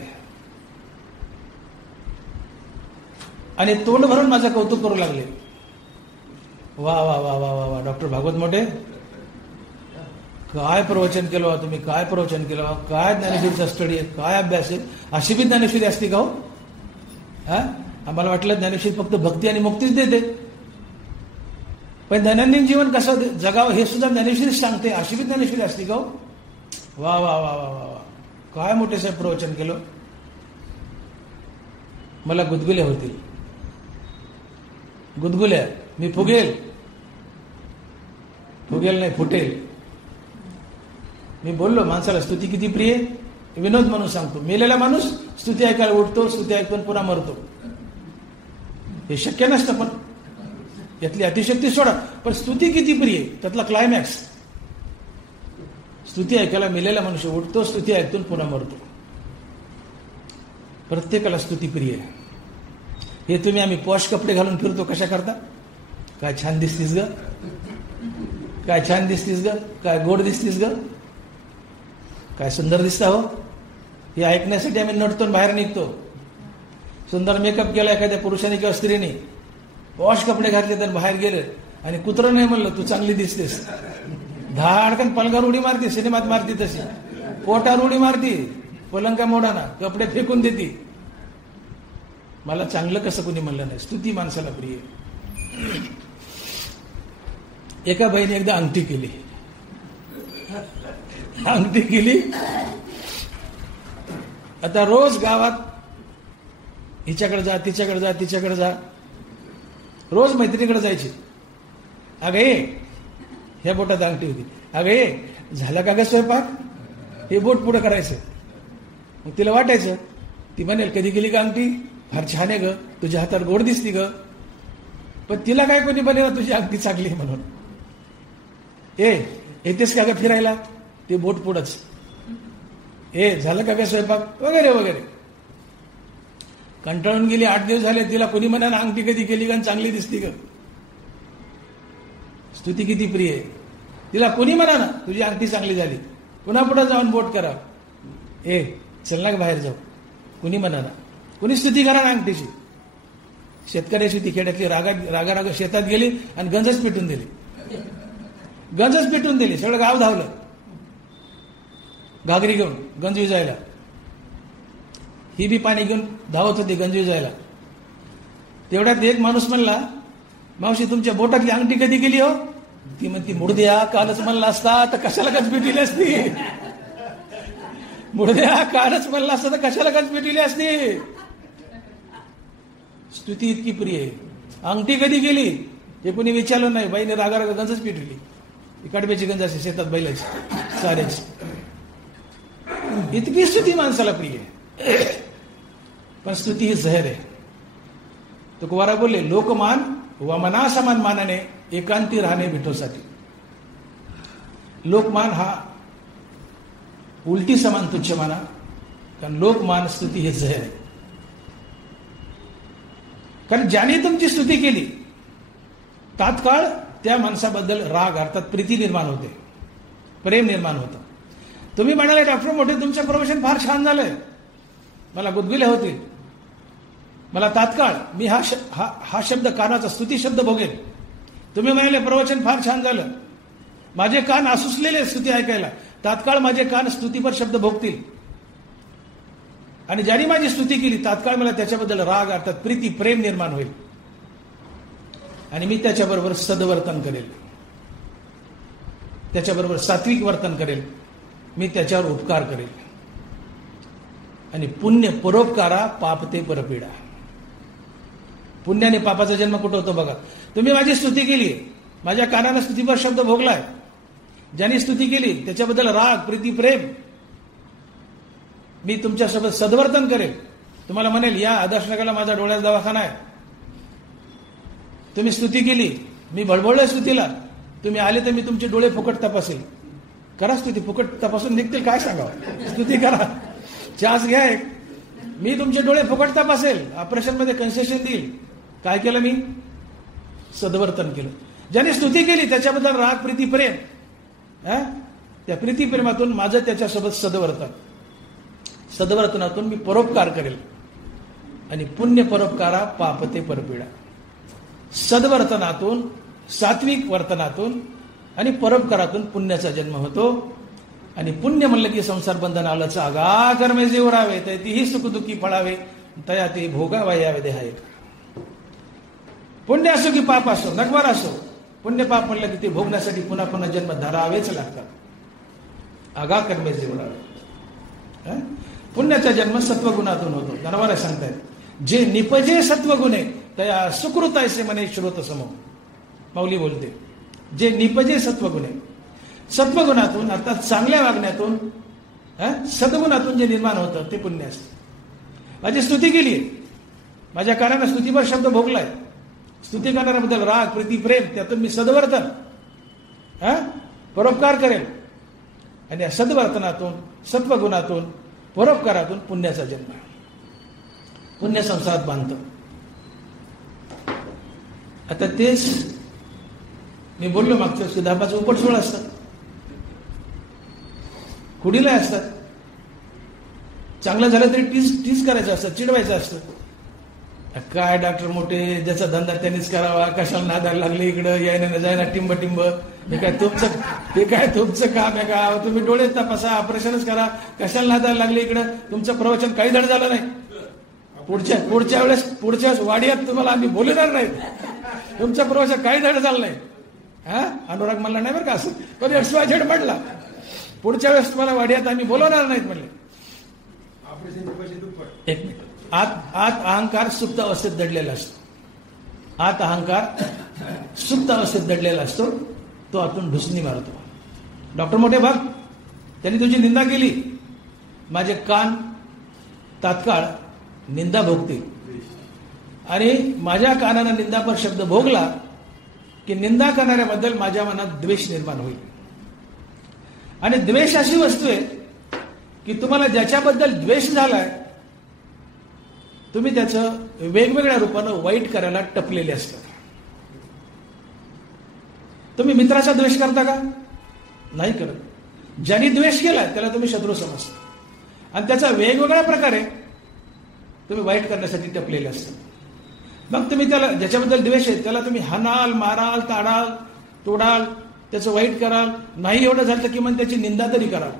आणि तोंड भरून माझं कौतुक करू लागले. वा वा वा वा वा डॉक्टर भागवत मोठे, काय प्रवचन केलं तुम्ही, काय प्रवचन केलं, काय ज्ञानेश्वरीचा स्टडी आहे, काय अभ्यास आहे. अशी बी ज्ञानेश्वरी असते का हो? आम्हाला वाटलं ज्ञानेश्वरी फक्त भक्ती आणि मुक्तीच देते, पण दैनंदिन जीवन कसं जगावं हे सुद्धा ज्ञानेश्वरी सांगते. अशी बी ज्ञानेश्वरी असते का हो? वा वा वा वा वा, काय मोठे साहेब प्रवचन केलं. मला गुदगुल्या होतील, गुदगुल्या. मी फुगेल नाही, फुटेल. मी बोललो माणसाला स्तुती किती प्रिय. विनोद म्हणून सांगतो, मेलेला माणूस स्तुती ऐकायला उठतो, स्तुती ऐकून पुन्हा मरतो. हे शक्य नसतं, पण यातली अतिशक्ती सोडा. पण स्तुती किती प्रिय, त्यातला क्लायमॅक्स. स्तुती ऐकायला मेलेला मनुष्य उठतो, स्तुती ऐकून पुन्हा मरतो. प्रत्येकाला स्तुती प्रिय. हे तुम्ही आम्ही पॉश कपडे घालून फिरतो कशा करता. काय छान दिसतीस ग, काय छान दिसतीस ग, काय गोड दिसतीस ग, काय सुंदर दिसता हो. हे ऐकण्यासाठी आम्ही नटतो बाहेर निघतो. सुंदर मेकअप केला एखाद्या पुरुषाने किंवा स्त्रीने, पॉश कपडे घातले तर बाहेर गेले आणि कुत्रं नाही म्हणलं तू चांगली दिसतेस, धाडकन पलंगावर उडी मारती, सिनेमात मारती तशी, पोटावर उडी मारती, पलंगा मोडाना, कपडे फेकून देती. मला चांगलं कसं कोणी म्हणलं नाही. स्तुती माणसाला प्रिय. एका बाईने एकदा अंगठी केली. आता रोज गावात हिच्याकडे जा, तिच्याकडे जा, रोज मैत्रिणीकडे जायची. अगे ह्या बोटात अंगठी होती. अगे झाला का ग स्वयंपाक, हे बोट पुढे करायचं. मग तिला वाटायचं, ती म्हणेल कधी गेली का अंगठी, फार छान आहे ग, तुझ्या हातात गोड दिसती ग. पण तिला काय कोणी बनेल तुझी अंगठी चांगली म्हणून. येतेस का ग फिरायला, ते बोट पुढंच. झालं का ग स्वयंपाक वगैरे वगैरे. कंटाळून गेली, 8 दिवस झाले, तिला कोणी म्हणाला अंगठी कधी केली का चांगली दिसती ग. स्तुती किती प्रिय आहे. तिला कोणी म्हणा ना तुझी अंगठी चांगली झाली, पुन्हा पुढे जाऊन बोट करा. चल ना बाहेर जाऊ, कुणी म्हणा ना. कुणी स्तुती करा ना अंगठीची. शेतकऱ्याची ती खेड्यातली रागा शेतात गेली आणि गंजच पेटून दिली. सगळं गाव धावलं घागरी घेऊन गंज विजायला. ही बी पाणी घेऊन धावत होती गंज विजायला. तेवढ्यात एक माणूस म्हणला, मावशी तुमच्या बोटातली अंगठी कधी गेली हो. ती म्हणती, मुडद्या कालच म्हणला असता तर कशाला गंज पेटली असती. मुडद्या कालच म्हणला असता तर कशाला गंज पेटली असती. स्तुती इतकी प्रिय आहे. अंगठी कधी गेली हे कोणी विचारलं नाही. बाईने रागा गंजच पेटवली. कडब्याची गंज असे शेतात बैलाची साऱ्याची. इतकी स्तुती माणसाला प्रिय आहे. पण स्तुती ही जहर आहे. तुकोबारा बोलले, लोकमान व मनासमान मानाने एकांती राहणे विठोसाठी. लोकमान हा उलटी समान तुच्छ माना, कारण लोकमान स्तुती हे जहर आहे. कारण ज्याने तुमची स्तुती केली तात्काळ त्या माणसाबद्दल राग अर्थात प्रीती निर्माण होते, प्रेम निर्माण होतं. तुम्ही म्हणाले डॉक्टर मोठे तुमचं प्रवचन फार छान झालंय, मला गुदगुल्या होतील. मला तात्काळ मी हा शब्द कानाचा स्तुती शब्द भोगेल. तुम्ही म्हणाले प्रवचन फार छान झालं, माझे कान आसुसलेले स्तुती ऐकायला. तात्काळ माझे कान स्तुतीपर शब्द भोगतील. आणि ज्यांनी माझी स्तुती केली तात्काळ मला त्याच्याबद्दल राग अर्थात प्रीती प्रेम निर्माण होईल. आणि मी त्याच्याबरोबर सदवर्तन करेल, त्याच्याबरोबर सात्विक वर्तन करेल, मी त्याच्यावर उपकार करेल. आणि पुण्य परोपकारा पापते परपीडा. पुण्याने पापाचा जन्म कुठं होतो बघा. तुम्ही माझी स्तुती केली, माझ्या कानानं स्तुतीपर शब्द भोगलाय, ज्यांनी स्तुती केली त्याच्याबद्दल राग प्रीती प्रेम, मी तुमच्यासोबत सद्वर्तन करेल. तुम्हाला म्हणेल या आदर्शनगरला माझा डोळ्याचा दवाखाना आहे, तुम्ही स्तुती केली, मी बळबळलोय स्तुतीला, तुम्ही आले तर मी तुमचे डोळे फुकट तपासेल. करा स्तुती, फुकट तपासून निघतील, काय सांगावं. स्तुती करा, चान्स घ्या एक. मी तुमचे डोळे फुकट तपासेल, ऑपरेशन मध्ये कन्सेशन देईल. काय केलं मी? सद्वर्तन केलं. ज्याने स्तुती केली त्याच्याबद्दल राग प्रीती प्रेम, त्या प्रीती प्रेमातून माझं त्याच्यासोबत सद्वर्तन, सद्वर्तनातून मी परोपकार करेल. आणि पुण्य परोपकारा पापते परपीडा. सद्वर्तनातून सात्विक वर्तनातून आणि परोपकारातून पुण्याचा जन्म होतो. आणि पुण्य म्हणलं की संसार बंधन आलंच आगा कर्मे जे उरावे तर तीही सुखदुःखी फळावे तया ते भोगावा यावे देहायक. पुण्य असो की पाप असो, नगवार असो, पुण्य पाप म्हणलं की ते भोगण्यासाठी पुन्हा पुन्हा जन्म धरावेच लागतात. आगा कर्मे जे उरावे. पुण्याचा जन्म सत्वगुणातून होतो. धनवारा सांगतायत जे निपजे सत्वगुणे तया सुकृतायसे मने श्रोत समो. माऊली बोलते जे निपजे सत्वगुणे, सत्वगुणातून अर्थात चांगल्या वागण्यातून सद्गुणातून जे निर्माण होतं ते पुण्य असतं. माझी स्तुती केली, माझ्या कानानं स्तुतीवर शब्द भोगलाय, स्तुती करणाऱ्याबद्दल राग प्रीती प्रेम, त्यातून मी सद्वर्तन परोपकार करेल. आणि या सद्वर्तनातून सत्वगुणातून परोपकारातून पुण्याचा जन्म, पुण्य संसारात बांधतो. आता तेच मी बोललो मागच्या 10-5 उपटसोळ असतात, कुडीला असतात. चांगलं झालं तरी टीस करायचं असतं, चिडवायचं असतं. काय डॉक्टर मोठे, ज्याचा धंदा त्यांनीच करावा, कशाला नादायला लागले इकडं, यायला न जायला टिंब टिंब. हे काय तुमचं काम आहे का? तुम्ही डोळे तपासा, ऑपरेशनच करा, कशाला नादायला लागले इकडं. तुमचं प्रवचन काही धड झालं नाही. पुढच्या वेळेस वाडियात तुम्हाला आम्ही बोलणार नाही, तुमचं प्रवचन काही धड झालं नाही. अनुराग म्हणला नाही बरं का असं, पण XYZ म्हणला पुढच्या वेळेस तुम्हाला वाडियात आम्ही बोलवणार नाहीत म्हणले. एक मिनिट. आत अहंकार सुप्त अवस्थेत दडलेला असतो. आत अहंकार सुप्त अवस्थेत दडलेला असतो, तो आतून ढुसणी मारतो. डॉक्टर मोठे भाग त्यांनी तुझी निंदा केली, माझे कान तात्काळ निंदा भोगतील. आणि माझ्या कानानं निंदापर शब्द भोगला की निंदा करणाऱ्याबद्दल माझ्या मनात द्वेष निर्माण होईल. आणि द्वेष अशी वस्तू आहे की तुम्हाला ज्याच्याबद्दल द्वेष झालाय तुम्ही त्याचं वेगवेगळ्या रूपानं वाईट करायला टपलेले असतात. तुम्ही मित्राचा द्वेष करता का? नाही करत. ज्यांनी द्वेष केलाय त्याला तुम्ही शत्रू समजता आणि त्याचा वेगवेगळ्या प्रकारे तुम्ही वाईट करण्यासाठी टपलेले असतात. मग तुम्ही त्याला ज्याच्याबद्दल द्वेष आहे त्याला तुम्ही हाणाल, माराल, ताडाल, तोडाल, त्याचं वाईट कराल. नाही एवढं झालं की मग त्याची निंदा तरी कराल.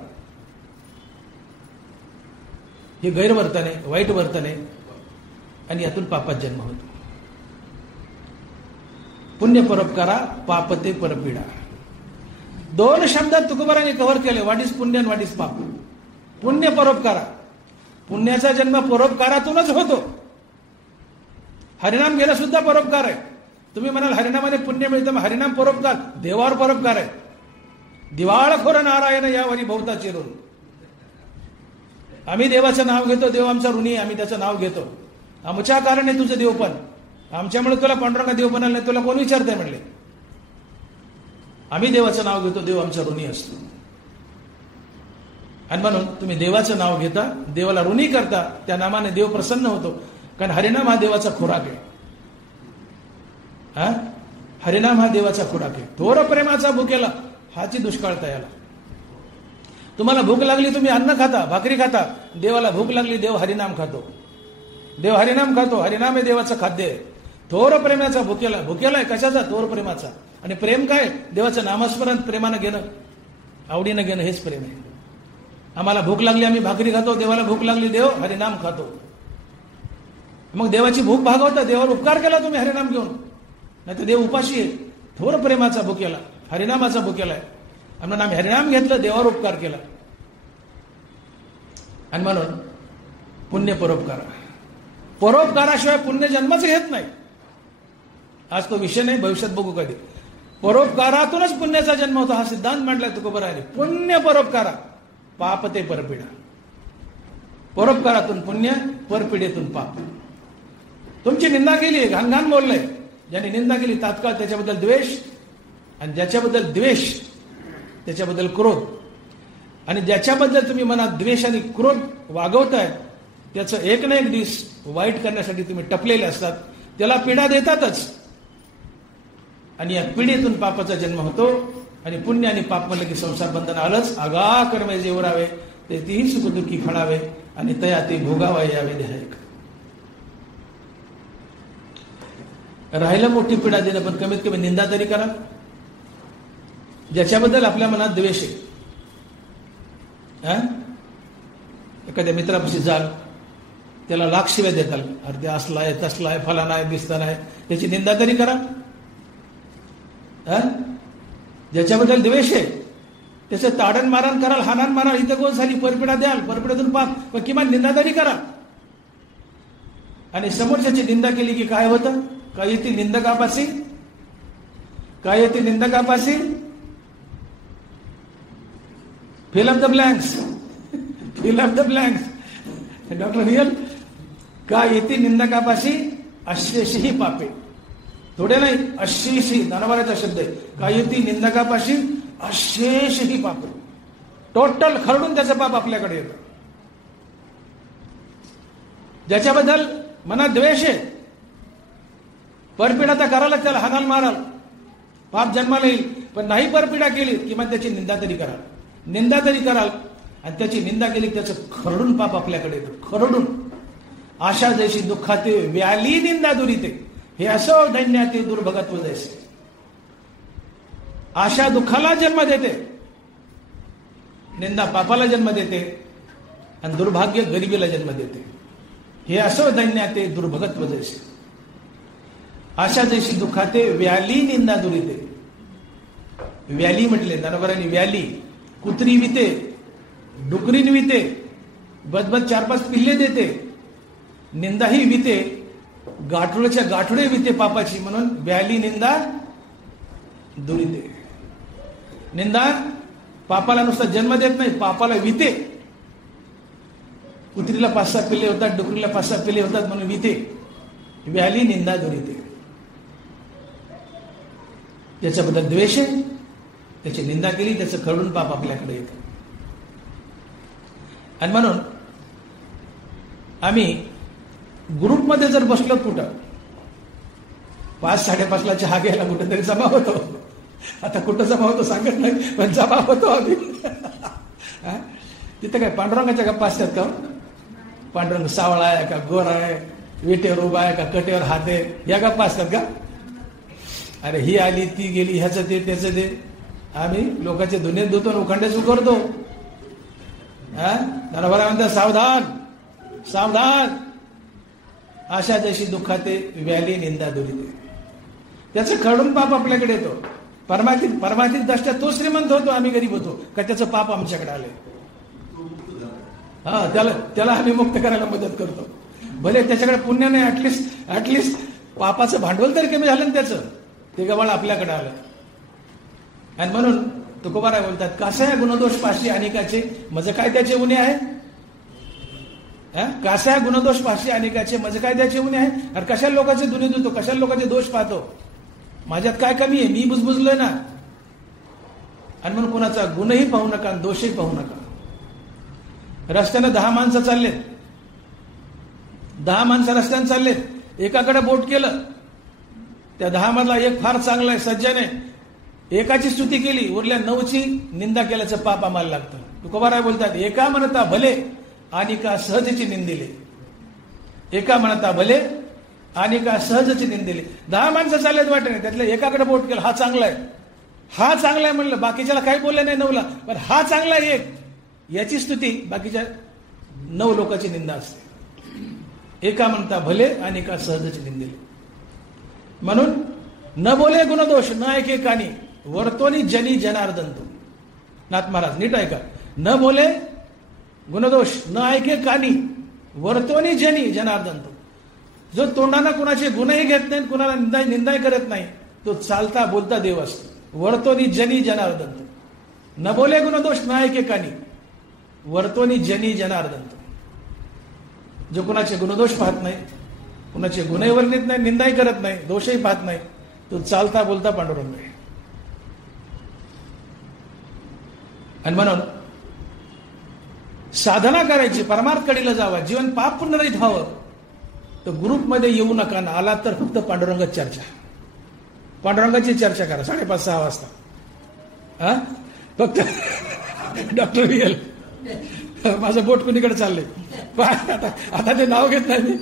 हे गैरवर्तन आहे, वाईट वर्तन आहे आणि यातून पापात जन्म होतो. पुण्य परोपकारा पापते परपीडा. 2 शब्दात तुकोबारांनी कव्हर केले. व्हॉट इज पुण्य आणि व्हॉट इज पाप. पुण्य परोपकारा. पुण्याचा जन्म परोपकारातूनच होतो. हरिनाम घेणं सुद्धा परोपकार आहे. तुम्ही म्हणाल हरिनामाने पुण्य मिळतं, मग हरिनाम परोपकार, देवावर परोपकार आहे. दिवाळखोर नारायण यावरी भोवता चिरून. आम्ही देवाचं नाव घेतो, देव आमचा ऋणी, आम्ही त्याचं नाव घेतो. आमच्या कारणे तुझं देवपण, आमच्यामुळे तुला पांडुरंगा देव बनायला नाही, तुला कोण विचारताय म्हणले. आम्ही देवाचं नाव घेतो, देव आमचा ऋणी असतो. आणि म्हणून तुम्ही देवाचं नाव घेता, देवाला ऋणी करता, त्या नामाने देव प्रसन्न होतो. कारण हरिनाम हा देवाचा खुराक आहे. हरिनाम हा देवाचा खुराक आहे. थोर प्रेमाचा भुकेला हाची दुष्काळ तयाला. तुम्हाला भूक लागली तुम्ही अन्न खाता, भाकरी खाता. देवाला भूक लागली, देव हरिनाम खातो. देव हरिनाम खातो, हरिनाम हे देवाचं खाद्य आहे. थोर प्रेमाचा भुकेला, भुकेला आहे कशाचा? थोर प्रेमाचा. आणि प्रेम काय? देवाचं नामस्मरण प्रेमानं घेणं, आवडीनं घेणं, हेच प्रेम आहे. आम्हाला भूक लागली, आम्ही भाकरी खातो, देवाला भूक लागली, देव हरिनाम खातो. मग देवाची भूक भागवता, देवावर उपकार केला तुम्ही हरिनाम घेऊन, नाही तर देव उपाशी आहे. थोर प्रेमाचा भुकेला, हरिनामाचा भुकेला आहे. म्हणून आम्ही हरिनाम घेतलं, देवावर उपकार केला. आणि म्हणून पुण्य परोपकार, परोपकाराशिवाय पुण्य जन्मच घेत नाही. आज तो विषय नाही, भविष्यात बघू कधी. परोपकारातूनच पुण्याचा जन्म होतो, हा सिद्धांत मांडलाय तुकोबाराने. पुण्य परोपकारा, पाप ते परपिडा. परोपकारातून पुण्य, परपिडेतून पाप. तुमची निंदा केली, घाणघाण बोललंय, ज्याने निंदा केली तात्काळ त्याच्याबद्दल द्वेष, आणि ज्याच्याबद्दल द्वेष त्याच्याबद्दल क्रोध. आणि ज्याच्याबद्दल तुम्ही मनात द्वेष आणि क्रोध वागवताय त्याचं एक ना एक दिवस वाईट करण्यासाठी तुम्ही टपलेले असतात, त्याला पीडा देतातच. आणि या पिढीतून पापाचा जन्म होतो. आणि पुण्य आणि पाप म्हणलं की संसार बंधन आलंच. आगा कर्मे जे उरावे ते तीही सुखदुःखी फळावे, आणि तया ते भोगावा यावे देहायक. राहिलं मोठी पीडा देणं, पण कमीत कमी निंदा तरी करा. ज्याच्याबद्दल आपल्या मनात द्वेष आहे, एखाद्या मित्रापाशी जाल, त्याला लाख शिव्या देताल, अरे ते असला आहे, तसला आहे, फलाना आहे, बिस्ताना आहे, त्याची निंदा तरी करा. ज्याच्याबद्दल द्वेष आहे त्याचं ताडण मारण कराल, हाणान माराल, इथं कोण झाली, परपिडा द्याल, परपिड्यातून पाप, पण किमान निंदा तरी करा. आणि समोरच्याची निंदा केली की काय होतं? काय येते निंदकापाशी, काय येते निंदकापाशी? Fill up the blanks, fill up the blanks. Doctor real, काय येते निंदकापाशी? अशेषही पापे. थोडे नाही, अशेषही, ज्ञानोबाचा शब्द आहे. काय येते निंदकापाशी? अशेषही पापे. टोटल खरडून त्याचं पाप आपल्याकडे येतं. ज्याच्याबद्दल मनात द्वेष आहे, परपिडा तर करायला, त्याला हाणाल माराल, पाप जन्माला येईल. पण नाही परपिडा केली किंवा त्याची निंदा तरी कराल, निंदा तरी कराल. आणि त्याची निंदा केली त्याचं खरडून पाप आपल्याकडे येतं, खरडून. आशा जैशी दुःखाते व्याली निंदा दुरीते, हे असं दैन्याते दुर्भगत्व जैसे. आशा दुःखाला जन्म देते, निंदा पापाला जन्म देते, आणि दुर्भाग्य गरिबीला जन्म देते. हे असं दैन्याते दुर्भगत्व जैसे. आशा जैशी दुःखाते व्याली निंदा दुरीते. व्याली म्हटले ज्ञानोबारांनी, व्याली कुत्री विते, डुकरीन विते, बदबद 4-5 पिल्ले देते, निंदाही विते, गाठोड्याच्या गाठोडे विते पापाची. म्हणून व्याली निंदा दुरीते. निंदा पापाला नुसता जन्म देत नाही, पापाला विते. कुत्रीला 5-6 पिल्ले होतात, डुकरीला 5-6 पिल्ले होतात, म्हणून विते. व्याली निंदा दुरीते. ज्याच्याबद्दल द्वेष आहे, त्याची निंदा केली, त्याचं खरडून पाप आपल्याकडे येतं. आणि म्हणून आम्ही ग्रुपमध्ये जर बसलो कुठं, 5-5:30ला चहा घ्यायला कुठं तरी जमा होतो. आता कुठं जमा होतो सांगत नाही, पण जमा होतो आम्ही. तिथं काय पांडुरंगाच्या गप्पा असतात का? पांडुरंग सावळा आहे का, गोरा आहे, विटेवर उभा आहे का, कटेवर हात आहे, या गप्पा असतात का? अरे ही आली, ती गेली, ह्याचं ते, त्याचं ते. आम्ही लोकांचे धुणे धुतो, उखंडे सुकरतो. ज्ञानोबा म्हणतात सावधान, सावधान. आशा जशी दुःखाते व्याली निंदा दुरीते. त्याचं खरडून पाप आपल्याकडे येतो. परमार्थिक दृष्ट्या तो श्रीमंत होतो, आम्ही गरीब होतो, का त्याचं पाप आमच्याकडे आले. त्याला आम्ही मुक्त करायला मदत करतो. भले त्याच्याकडे पुण्य नाही, ऍटलिस्ट पापाचं भांडवल तरी कमी झालं ना त्याचं, ते गबाळ आपल्याकडे आलं. आणि म्हणून तुकोबाराय बोलतात, कासाया गुणदोष पाशी अनेकाचे, मज काय त्याचे उणे आहे? कासाया गुणदोष पाशी अनेकाचे, मज काय त्याचे उणे आहे? अरे कशाला लोकांचे दुने धुतो, कशाला लोकांचे दोष पाहतो? माझ्यात काय कमी आहे? मी बुजबुजलोय ना. आणि म्हणून कोणाचा गुणही पाहू नका, दोषही पाहू नका. रस्त्यानं 10 माणसं चाललेत, 10 माणसं रस्त्यानं चाललेत, एकाकडे बोट केलं, त्या 10 मधला एक फार चांगला आहे, सज्जन आहे, एकाची स्तुती केली, उरल्या 9ची निंदा केल्याचं पाप आम्हाला लागतं. तुकोबाराय बोलतात, एका म्हणता भले आणि का सहजची निंदिले. एका म्हणता भले आणि का सहजची निंदिली. 10 माणसं चालत वाटेने, त्यातल्या एकाकडे बोट केलं, हा चांगला आहे, हा चांगला आहे म्हणलं, बाकीच्याला काही बोलले नाही 9ला, पण हा चांगला आहे एक, याची स्तुती बाकीच्या 9 लोकांची निंदा असते. एका म्हणता भले आणि का सहजची निंदिली. म्हणून न बोले गुणदोष न ऐके कानी वर्तोनी जनी जनार्दन तो. नाथ महाराज नीट ऐका, न बोले गुणदोष न ऐके कानी वर्तोनी जनी जनार्दन तो. जो तोंडाना कुणाचे गुणही घेत नाही, कुणाला निंदाही करत नाही, तो चालता बोलता देव असतो. वर्तोनी जनी जनार्दन तो. न बोले गुणदोष न ऐके कानी वर्तोनी जनी जनार्दन तो. जो कुणाचे गुणदोष पाहत नाही, कुणाचे गुन्हे वर्णित नाही, निंदाही करत नाही, दोषही पाहत नाही, तो चालता बोलता पांडुरंग आहे. आणि म्हणून साधना करायची, परमार्थकडीला जावा, जीवन पाप पुण्यरहित व्हावं, तर ग्रुपमध्ये येऊ नका ना. आला तर फक्त पांडुरंगाची चर्चा, पांडुरंगाची चर्चा करा 5:30-6 वाजता. हा फक्त डॉक्टर VL माझं बोट कुणीकडे चाललंय आता ते नाव घेत नाही मी.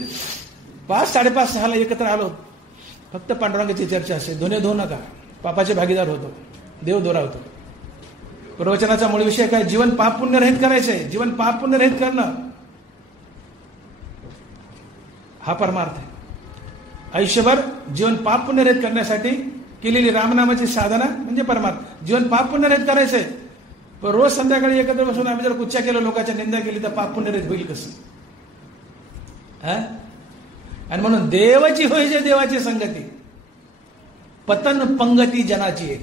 5:30-6ला एकत्र आलो, फक्त पांडुरंगाची चर्चा असते. दोन्ही धुवू नका, पापाचे भागीदार होतो, देव दोरा होतो. प्रवचनाचा मूळ विषय काय? जीवन पाप पुण्य रहित करायचंय. जीवन पाप पुण्य रहित करणं हा परमार्थ आहे. आयुष्यभर जीवन पाप पुण्य रहित करण्यासाठी केलेली रामनामाची साधना म्हणजे परमार्थ. जीवन पाप पुण्य रहित करायचंय, पण रोज संध्याकाळी एकत्र बसून आम्ही जर कुच्चा केलं, लोकांच्या निंदा केली, तर पाप पुण्य रहित होईल कसं? आणि म्हणून देवाची होईजे देवाची संगती, पतन पंगती जनाची आहे.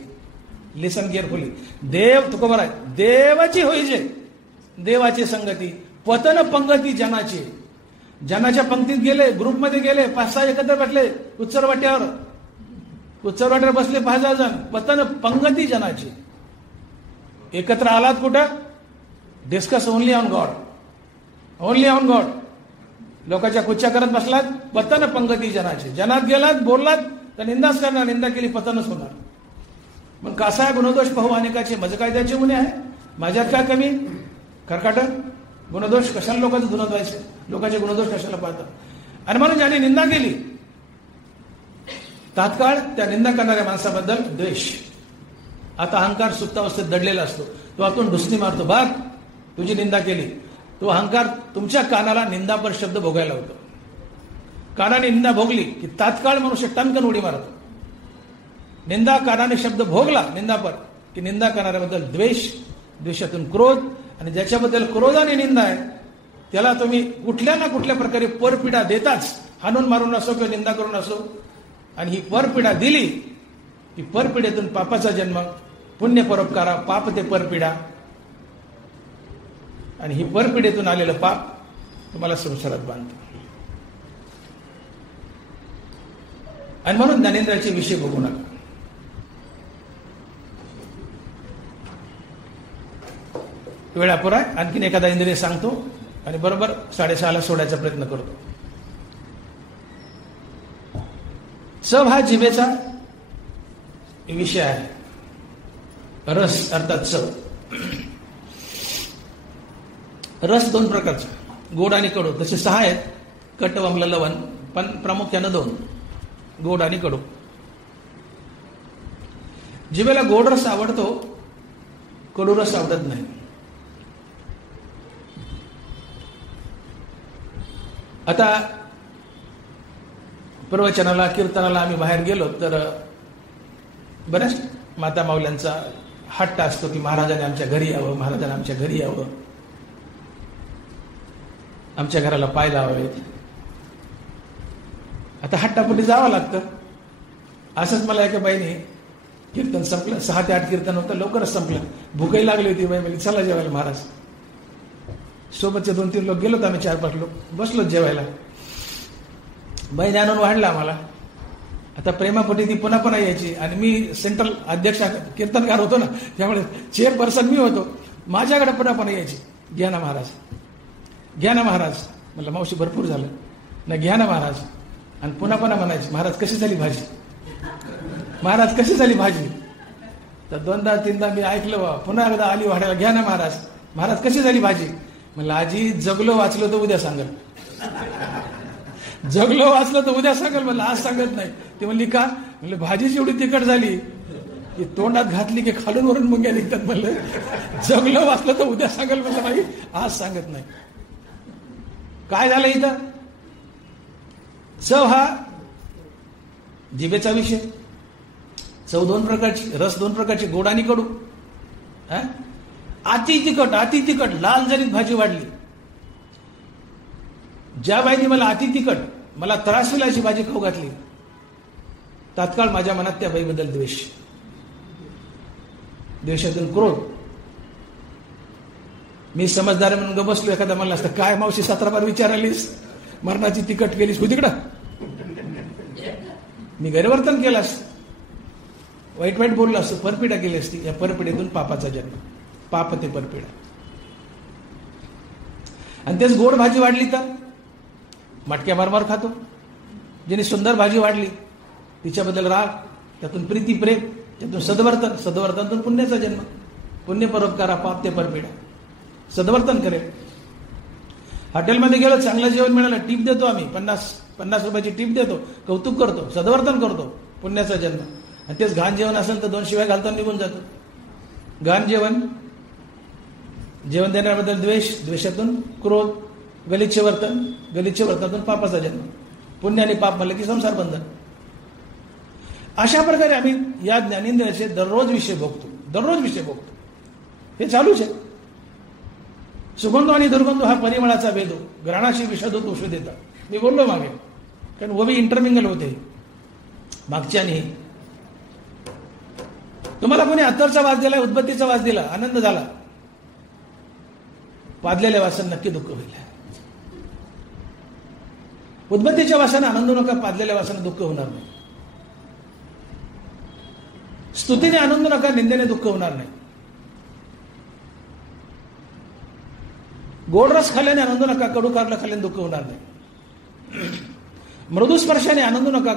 लिसन केअरफुली. देव तुकोबर आहे, देवाची होईजे देवाची संगती, पतन पंगती जनाची. जनाच्या पंक्तीत गेले, ग्रुपमध्ये गेले, 5-6 एकत्र बसले, उच्चरवाट्यावर बसले 5,000 जण, पतन पंगती जनाची. एकत्र आलात कुठं? Discuss only on God, only on God. लोकांच्या कुच्च्या करत बसलात, पतन पंगती जनाची. जनात गेलात, बोललात तर निंदाच करणार, निंदा केली पतनच होणार. मग कसा गुणदोष पाहू अनेकाचे, मज काय त्याचे गुन्हे आहे, माझ्यात काय कमी? खरकाट गुणदोष कशाला लोकांचं धुनत व्हायचे, लोकांचे गुणदोष कशाला पाहतात. आणि म्हणून ज्याने निंदा केली, तात्काळ त्या निंदा करणाऱ्या माणसाबद्दल द्वेष. आता अहंकार सुप्तावस्थेत दडलेला असतो, तो आतून ढुसणी मारतो, बाग तुझी निंदा केली. तो अहंकार तुमच्या कानाला निंदापर शब्द भोगायला होतो. कानाने निंदा भोगली की तात्काळ मनुष्य टणकन उडी मारतो. निंदा कानाने शब्द भोगला निंदापर की निंदा करणाऱ्याबद्दल द्वेष, द्वेषातून क्रोध, आणि ज्याच्याबद्दल क्रोधाने निंदा आहे त्याला तुम्ही कुठल्या ना कुठल्या प्रकारे परपीडा देताच, हाणून मारून असो किंवा निंदा करून असो. आणि ही परपीडा दिली की परपीडेतून पापाचा जन्म, पुण्य परोपकारा, पाप ते परपीडा, आणि ही परपीडेतून आलेलं पाप तुम्हाला संसारात बांधतं. आणि म्हणून ज्ञानेंद्राचे विषय बघू नका. वेळ अपुरा, आणखीन एखादा इंद्रिय सांगतो आणि बरोबर 6:30ला सोडायचा प्रयत्न करतो. चव हा जिभेचा विषय आहे. रस अर्थात चव. रस 2 प्रकारचा, गोड आणि कडू. तसे 6 आहेत, कट, अम्ल, लवण, पण प्रामुख्यानं 2, गोड आणि कडू. जिभेला गोड रस आवडतो, कडू रस आवडत नाही. आता प्रवचनाला, कीर्तनाला आम्ही बाहेर गेलो तर बऱ्याच माता माऊल्यांचा हट्ट असतो की महाराजांनी आमच्या घरी यावं, महाराजांनी आमच्या घरी यावं, आमच्या घराला पाय लावावेत. आता हट्टापोटी जावं लागतं. असंच मला एका बाईने, कीर्तन संपलं, 6 ते 8 कीर्तन होतं, लवकरच संपलं, भूकही लागली होती. बाई म्हणजे चला जेवायला महाराज. सोबतचे 2-3 लोक गेलो, आम्ही 4-5 लोक बसलो जेवायला. बाईने आणून वाढला आम्हाला. आता प्रेमापोटी ती पुन्हा पुन्हा यायची, आणि मी सेंट्रल अध्यक्ष कीर्तनकार होतो ना, त्यामुळे चेअरपर्सन मी होतो. माझ्याकडे पुन्हा पुन्हा यायची, घ्या ना महाराज, घ्या ना महाराज. म्हटलं मावशी भरपूर झालं ना, घ्या ना महाराज. आणि पुन्हा पुन्हा म्हणायची, महाराज कशी झाली भाजी, महाराज कशी झाली भाजी. तर 2दा-3दा मी ऐकलं. पुन्हा एकदा आली वाढायला, घ्या ना महाराज, महाराज कशी झाली भाजी. म्हणलं आजी जगलो वाचलो तर उद्या सांगेल. जगलो वाचलं तर उद्या सांगाल, म्हणलं आज सांगत नाही. ते म्हणली का? म्हणलं भाजीच एवढी तिखट झाली की तोंडात घातली की खालून वरून मुंग्या निघतात. म्हणलं जगलो वाचलं तर उद्या सांगाल, म्हणलं बाई आज सांगत नाही. काय झालं इथं? चव हा जिभेचा विषय. चव दोन प्रकारची, रस दोन प्रकारची, गोड आणि कडू. अति तिखट लाल जरीत भाजी वाढली. ज्या बाईने मला अति तिखट, मला त्रास होईल अशी भाजी खाऊ घातली, तात्काळ माझ्या मनात त्या बाईबद्दल द्वेष, द्वेषातून क्रोध. मी समजदार म्हणून ग बसलो. एखादा म्हणला असतं काय मावशी 17 बार विचारालीस, मरणाची तिकट केलीस, हो तिकडं. मी गैरवर्तन केलं असतं, वाईट वाईट बोललो असतो, परपिडा केली असती. या परपिडेतून पापाचा जन्म, पाप ते परपिडा. आणि तेच गोड भाजी वाढली तर मटक्या मारमार खातो. जिने सुंदर भाजी वाढली तिच्याबद्दल राग, त्यातून प्रीती प्रेम, त्यातून सद्वर्तन, सद्वर्तनातून पुण्याचा जन्म. पुण्य परोपकारा, पाप ते परपिडा. सद्वर्तन करेल. हॉटेलमध्ये गेलो, चांगलं जेवण मिळालं, टीप देतो आम्ही, 50 रुपयाची टीप देतो, कौतुक करतो, सद्वर्तन करतो, पुण्याचा जन्म. आणि तेच घाण जेवण असेल तर 2 शिवाय घालता निघून जातो. घाण जेवण देण्याबद्दल द्वेष, द्वेषातून क्रोध, गलिच्छ वर्तन, गलिच्छ वर्तनातून पापाचा जन्म. पुण्य आणि पाप म्हणलं की संसार बंधन. अशा प्रकारे आम्ही या ज्ञानेंद्रियाचे दररोज विषय भोगतो. हे चालूच आहे. सुगंध आणि दुर्गंध हा परिमळाचा भेद हो, घ्राणाशी विषादूत औषध देतात. मी बोललो मागे, कारण वो भी इंटरमिंगल होते मागच्या. आणि तुम्हाला कोणी अत्तरचा वास दिला, उदबत्तीचा वास दिला, आनंद झाला, पादलेल्या वासाने नक्की दुःख होईल. उदबत्तीच्या वासाने आनंद नका, पादलेल्या वासाने दुःख होणार नाही. स्तुतीने आनंद नका, निंदेने दुःख होणार नाही. गोड रस खाल्ल्याने आनंद नका, कडू कारलं खाल्ल्याने दुःख होणार नाही. मृदू स्पर्शाने आनंद नका,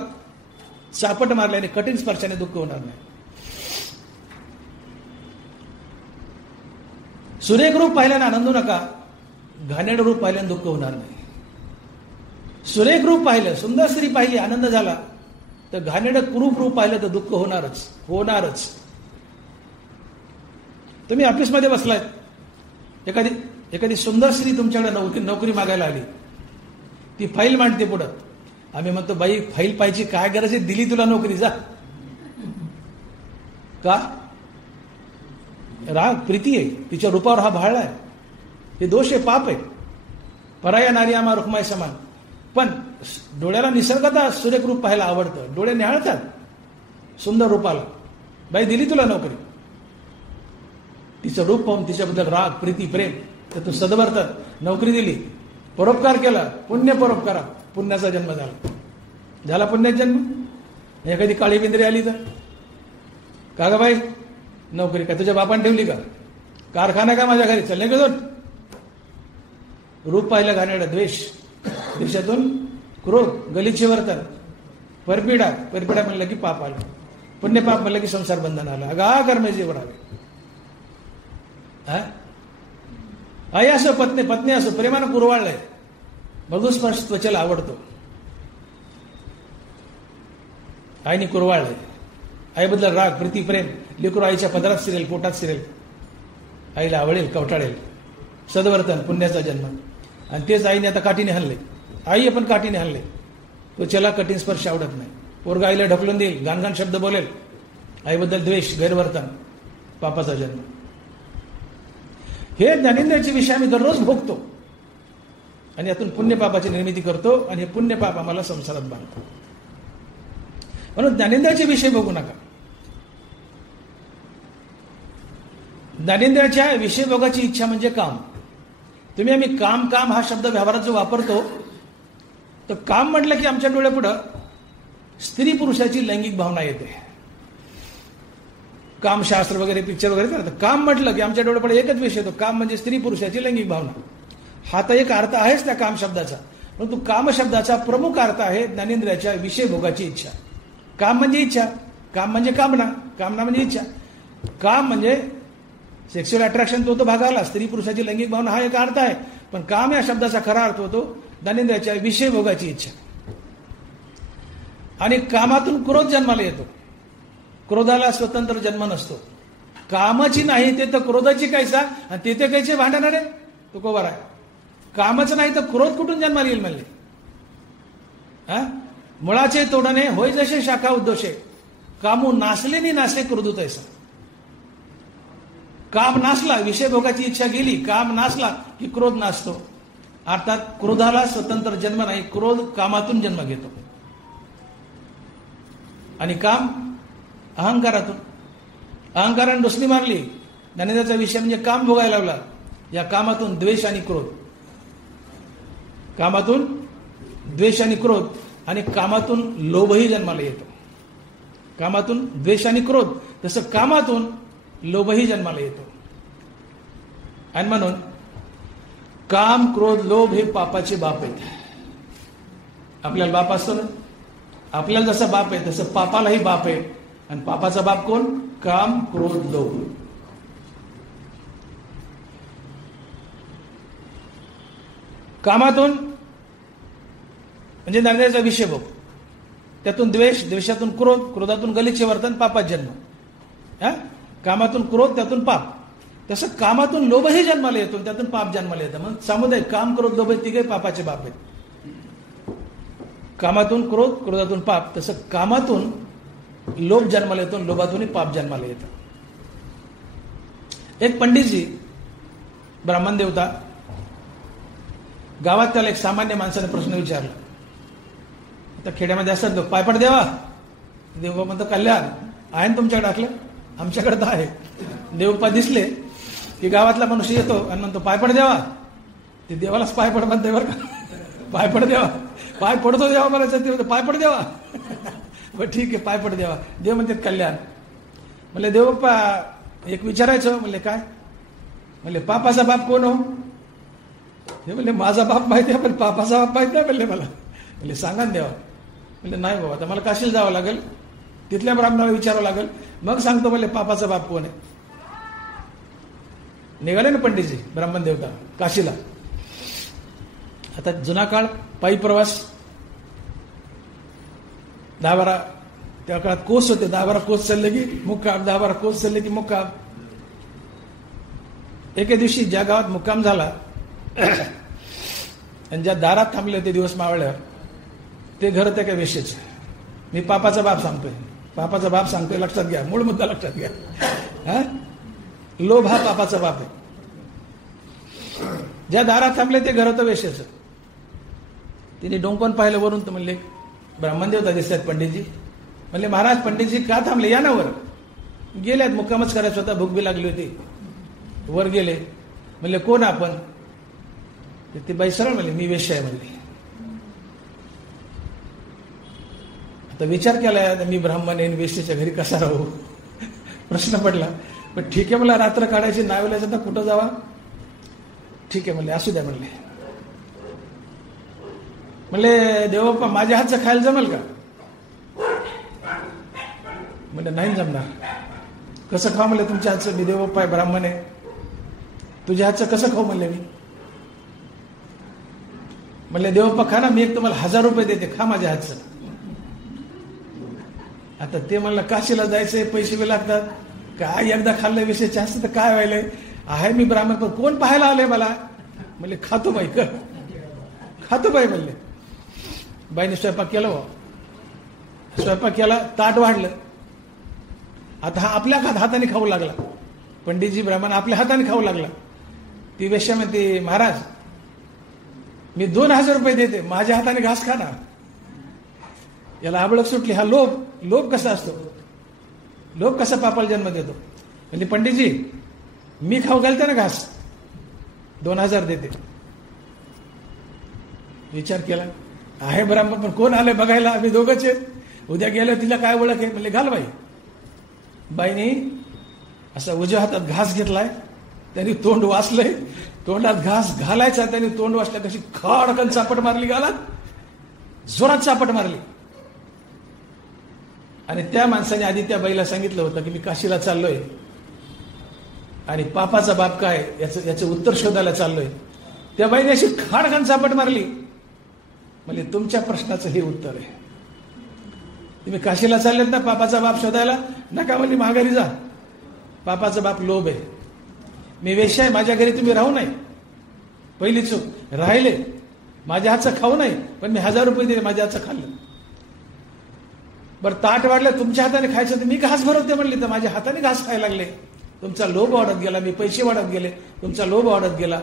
चापट मारल्याने, कठीण स्पर्शाने दुःख होणार नाही. सुरेख रूप पाहिल्याने आनंद नका, घाणेरडं रूप पाहिल्याने दुःख होणार नाही. सुरेख रूप पाहिलं, सुंदर स्त्री पाहिली, आनंद झाला, तर घाणेरडं कुरूप रूप पाहिलं तर दुःख होणारच. तुम्ही ऑफिसमध्ये बसलाय, एखादी सुंदर स्त्री तुमच्याकडे नोकरी मागायला आली, ती फाईल मांडते पुढं. आम्ही म्हणतो बाई फाईल पाहिजे, काय गरज आहे, दिली तुला नोकरी, जा. का? राग, प्रीती आहे, तिच्या रूपावर हा भाळला आहे. हे दोष आहे, पाप आहे. पराया नारी आम्हा रुक्माय समान. पण डोळ्याला निसर्गता सुरेख रूप पाहायला आवडतं, डोळे न्याहाळतात सुंदर रूपाला. बाई दिली तुला नोकरी, तिचं रूप पाहून तिच्याबद्दल राग, प्रीती, प्रेम, त्यातून सद्वर्तन, नोकरी दिली, परोपकार केला, पुण्य परोपकारा, पुण्याचा जन्म झाला पुण्याचा जन्म. एखादी काळी बिंद्री आली तर का ग बाई नोकरी का तुझ्या बापाने ठेवली का? कारखाना का माझ्या घरी, चल नाही. रूप पाहिलं घाणेरडं, द्वेष, द्वेषातून क्रोध, गलिच्छ वर्तन, परपिडा म्हणलं की पाप आलं, पुण्य पाप म्हणलं की संसार बंधन आलं. अगा कर्मे जीवनावे. आई असो, पत्नी असो, प्रेमानं कुरवाळलंय, मृदुस्पर्श त्वचेला आवडतो. आईने कुरवाळलंय, आईबद्दल राग, प्रीती, प्रेम, लेकरू आईच्या पदरात शिरेल, पोटात शिरेल, आईला आवडेल, कवटाळेल, सद्वर्तन, पुण्याचा जन्म. आणि तेच आईने आता काठीने हल्ले, आई पण काठीने हल्ले, त्वचेला कठीण स्पर्श आवडत नाही. पोरगा आईला ढकलून देईल, घाण शब्द बोलेल, आईबद्दल द्वेष, गैरवर्तन, पापाचा जन्म. हे ज्ञानेंद्रियाचे विषय आम्ही दररोज भोगतो आणि यातून पुण्य पापाची निर्मिती करतो आणि हे पुण्य पाप आम्हाला संसारात बांधतो. म्हणून ज्ञानेंद्रियाचे विषय बघू नका. ज्ञानेंद्रियाच्या विषय भोगाची इच्छा म्हणजे काम. आम्ही काम हा शब्द व्यवहारात जो वापरतो, तर काम म्हटलं की आमच्या डोळ्यापुढं स्त्री पुरुषाची लैंगिक भावना येते. कामशास्त्र वगैरे, पिक्चर वगैरे करतात. काम म्हटलं की आमच्या डोळ्यापुढे एकच विषय येतो, काम म्हणजे स्त्री पुरुषाची लैंगिक भावना. हा तर एक अर्थ आहेच त्या काम शब्दाचा, परंतु काम शब्दाचा प्रमुख अर्थ आहे ज्ञानेंद्रियाच्या विषय भोगाची इच्छा. काम म्हणजे इच्छा, काम म्हणजे कामना म्हणजे इच्छा. काम म्हणजे सेक्शुअल अट्रॅक्शन, तो भाग आला. स्त्री पुरुषाची लैंगिक भावना हा एक अर्थ आहे, पण काम या शब्दाचा खरा अर्थ होतो ज्ञानेंद्रियाच्या विषय भोगाची इच्छा. आणि कामातून क्रोध जन्माला येतो. क्रोधाला स्वतंत्र जन्म नसतो. कामाची नाही ते तर क्रोधाची काय सांग, आणि ते कायचे भांडणार आहे तो कोबर आहे. कामच नाही तर क्रोध कुठून जन्माला येईल म्हणले. मुळाचे तोडणे होय जसे शाखा उद्दोषे, कामू नासले नासे क्रोधूत ऐसा. काम नासला, विषय भोगाची इच्छा गेली, काम नासला की क्रोध नासतो. अर्थात क्रोधाला स्वतंत्र जन्म नाही, क्रोध कामातून जन्म घेतो. आणि काम अहंकारातून. अहंकाराने डोसणी मारली, ज्ञानेंद्राचा विषय म्हणजे काम भोगायला लावला. या कामातून द्वेष आणि क्रोध, कामातून द्वेष आणि क्रोध, आणि कामातून लोभही जन्माला येतो. कामातून द्वेष आणि क्रोध, तसं कामातून लोभही जन्माला येतो. आणि म्हणून काम, क्रोध, लोभ हे पापाचे बाप आहेत. आपल्याला बाप असतो ना, आपल्याला जसा बाप आहे तसं पापालाही बाप आहे. आणि पापाचा बाप कोण? काम, क्रोध, लोभ. कामातून म्हणजे ज्ञानेंद्राचा विषय भोग, त्यातून द्वेष, द्वेषातून क्रोध, क्रोधातून गलिच्छ वर्तन, पापात जन्म. कामातून क्रोध, त्यातून पाप. तसं कामातून लोभही जन्माला येतो, त्यातून पाप जन्माला येतं. म्हणून सामुदायिक काम, क्रोध, लोभ हे तिघे पापाचे बाप आहेत. कामातून क्रोध, क्रोधातून पाप. तसं कामातून लोभ जन्माला येतो, लोभातूनही पाप जन्माला येतं. एक पंडितजी, ब्राह्मण देवता, गावात त्याला एक सामान्य माणसाने प्रश्न विचारला. आता खेड्यामध्ये असतात लोक, पायपट देवा. देवबा म्हणतो कल्याण आहे ना तुमच्याकडे? टाकलं आमच्याकडे तर आहे. देवप्पा दिसले की गावातला मनुष्य येतो आणि म्हणतो पायपट देवा. ते देवालाच पायपट म्हणते बरं का. पायपट देवा, पाय पडतो देवा म्हणायचं, ते पायपट देवा. बरं ठीक आहे, पायपट देवा. देव म्हणते कल्याण. म्हणले देवप्पा एक विचारायचं. म्हणले काय? म्हणले पापाचा बाप कोण हो? हे म्हणले माझा बाप माहिती आहे, पण पापाचा बाप माहित नाही म्हणले मला. म्हणले सांगा ना देवा. म्हणले नाही बाबा, आता मला काशीला जावं लागेल, तिथल्या ब्राह्मणाला विचारावं लागेल, मग सांगतो म्हणले पापाचा बाप कोण आहे. निघाले ना पंडितजी, ब्राह्मण देवता, काशीला. आता जुना काळ, पायी प्रवास, 10-12 त्या काळात कोस होते. 10-12 कोस चालले की मुक्काम, 10-12 कोस चालले की मुक्काम. एके दिवशी ज्या गावात मुक्काम झाला आणि ज्या दारात थांबले होते दिवस मावळ्यावर, ते घर त्या काय वेशेच. मी पापाचा बाप सांगतोय, पापाचा बाप सांगतोय, लक्षात घ्या, मूळ मुद्दा लक्षात घ्या. लोभ हा पापाचा बाप आहे. ज्या दारात थांबले ते घर होतं वेशेच. तिने डोंकून पाहिलं वरून, तर म्हणले ब्राह्मण देवता दिसतात पंडितजी. म्हणले महाराज पंडितजी का थांबले, या ना वर. गेल्यात, मुक्कामच करायचं होता, भूक बी लागली होती. वर गेले. म्हणले कोण आपण? ती बाई सरळ म्हणले मी वेश्या आहे म्हणले. आता विचार केला, मी ब्राह्मण आहे, वेश्येच्या घरी कसा राहू? प्रश्न पडला. पण ठीक आहे मला, रात्र काढायची नावेला जाता कुठं जावा? ठीक आहे म्हणले, असू द्या म्हणले. म्हणले देवप्पा माझ्या हातचं खायला जमेल का? म्हणजे नाही जमणार. कसं खाऊ म्हणले तुमच्या हातचं? मी देवप्पा आहे, ब्राह्मण आहे, तुझ्या हातचं कसं खाऊ म्हणले मी? म्हणले देवप्पा खा ना, मी एक तुम्हाला 1000 रुपये देते, खा माझ्या हातचं. आता ते म्हणलं काशीला जायचंय, पैसे बी लागतात, काय एकदा खाल्लं विषयाचे असतं तर काय व्हायलंय? आहे मी ब्राह्मण, पण कोण पाहायला आलंय मला? म्हणले खातो बाई, कर खातो बाई म्हणले. बाईने स्वयंपाक केला. स्वयंपाक केला, ताट वाढलं. आता हा आपल्या हाताने खाऊ लागला. पंडितजी ब्राह्मण आपल्या हाताने खाऊ लागला. ती वेश्या म्हणते महाराज मी 2000 रुपये देते, माझ्या हाताने घास खा ना. याला आबळक सुटली. हा लोभ. लोभ कसा असतो? लोभ कसा पापाला जन्म देतो? म्हणजे पंडितजी मी खाऊ घालते ना घास, 2000 देते. विचार केला, आहे ब्राह्मण पण कोण आलंय बघायला? आम्ही दोघंच आहेत. उद्या गेलो तिला काय ओळख आहे? म्हणले घाल बाई. बाईने असा उजव्या हातात घास घेतलाय, त्यांनी तोंड वाचलंय, तोंडात घास घालायचा, त्यांनी तोंड वाचलं, कशी खडकन चापट मारली गालात, जोरात चापट मारली. आणि त्या माणसाने आधी त्या बाईला सांगितलं होतं की मी काशीला चाललोय आणि पापाचा बाप काय याचं उत्तर शोधायला चाललोय. त्या बाईने अशी खडकन चापट मारली. म्हणजे तुमच्या प्रश्नाचं हे उत्तर आहे. तुम्ही काशीला चाललेत ना पापाचा बाप शोधायला, नका म्हणली माघारी जा. पापाचा बाप लोभ आहे. मी वेश्या आहे, माझ्या घरी तुम्ही राहू नाही. पहिली चूक. राहिले, माझ्या हातचं खाऊ नाही, पण मी 1000 रुपये दिले, माझ्या हातचं खाल्लं. बरं ताट वाढलं, तुमच्या हाताने खायचं तर मी घास भरवते म्हणली, तर माझ्या हाताने घास खायला लागले. तुमचा लोभ वाढत गेला, मी पैसे वाढत गेले, तुमचा लोभ वाढत गेला.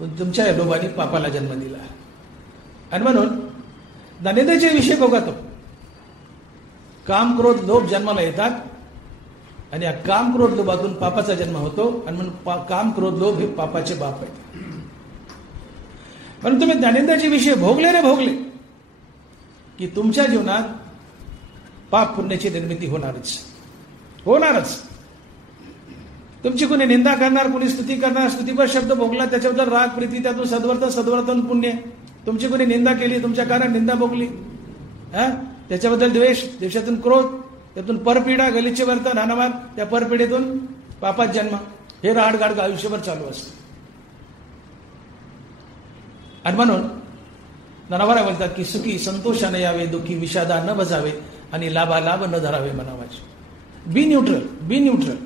तुमच्या लोभाने पापाला जन्म दिला. आणि म्हणून दारिद्र्याचे विषय बघा. तो काम क्रोध लोभ जन्माला येतात आणि या काम क्रोध लोभातून पापाचा जन्म होतो. आणि म्हणून काम क्रोध लोभ हे पापाचे बाप आहेत. म्हणून तुम्ही दारिद्र्याचे विषय भोगले रे भोगले की तुमच्या जीवनात पाप पुण्याची निर्मिती होणारच. तुमची कोणी निंदा करणार, कोणी स्तुती करणार, स्तुतीपर शब्द भोगला, त्याच्याबद्दल राग प्रीती, त्यातून सद्वर्तन पुण्य. तुमची कोणी निंदा केली, तुमच्या कारण निंदा भोगली, त्याच्याबद्दल द्वेष, द्वेषातून क्रोध, त्यातून परपिडा, गलिच्छ वर्तन, हाणामार, त्या परपिढीतून पापात जन्म. हे राडगाड आयुष्यभर चालू असतं. आणि म्हणून नरवरा बोलतात की सुखी संतोषाने यावे, दुःखी विषादा न बजावे आणि लाभालाभ न धरावे मनावाचे. बी न्यूट्रल.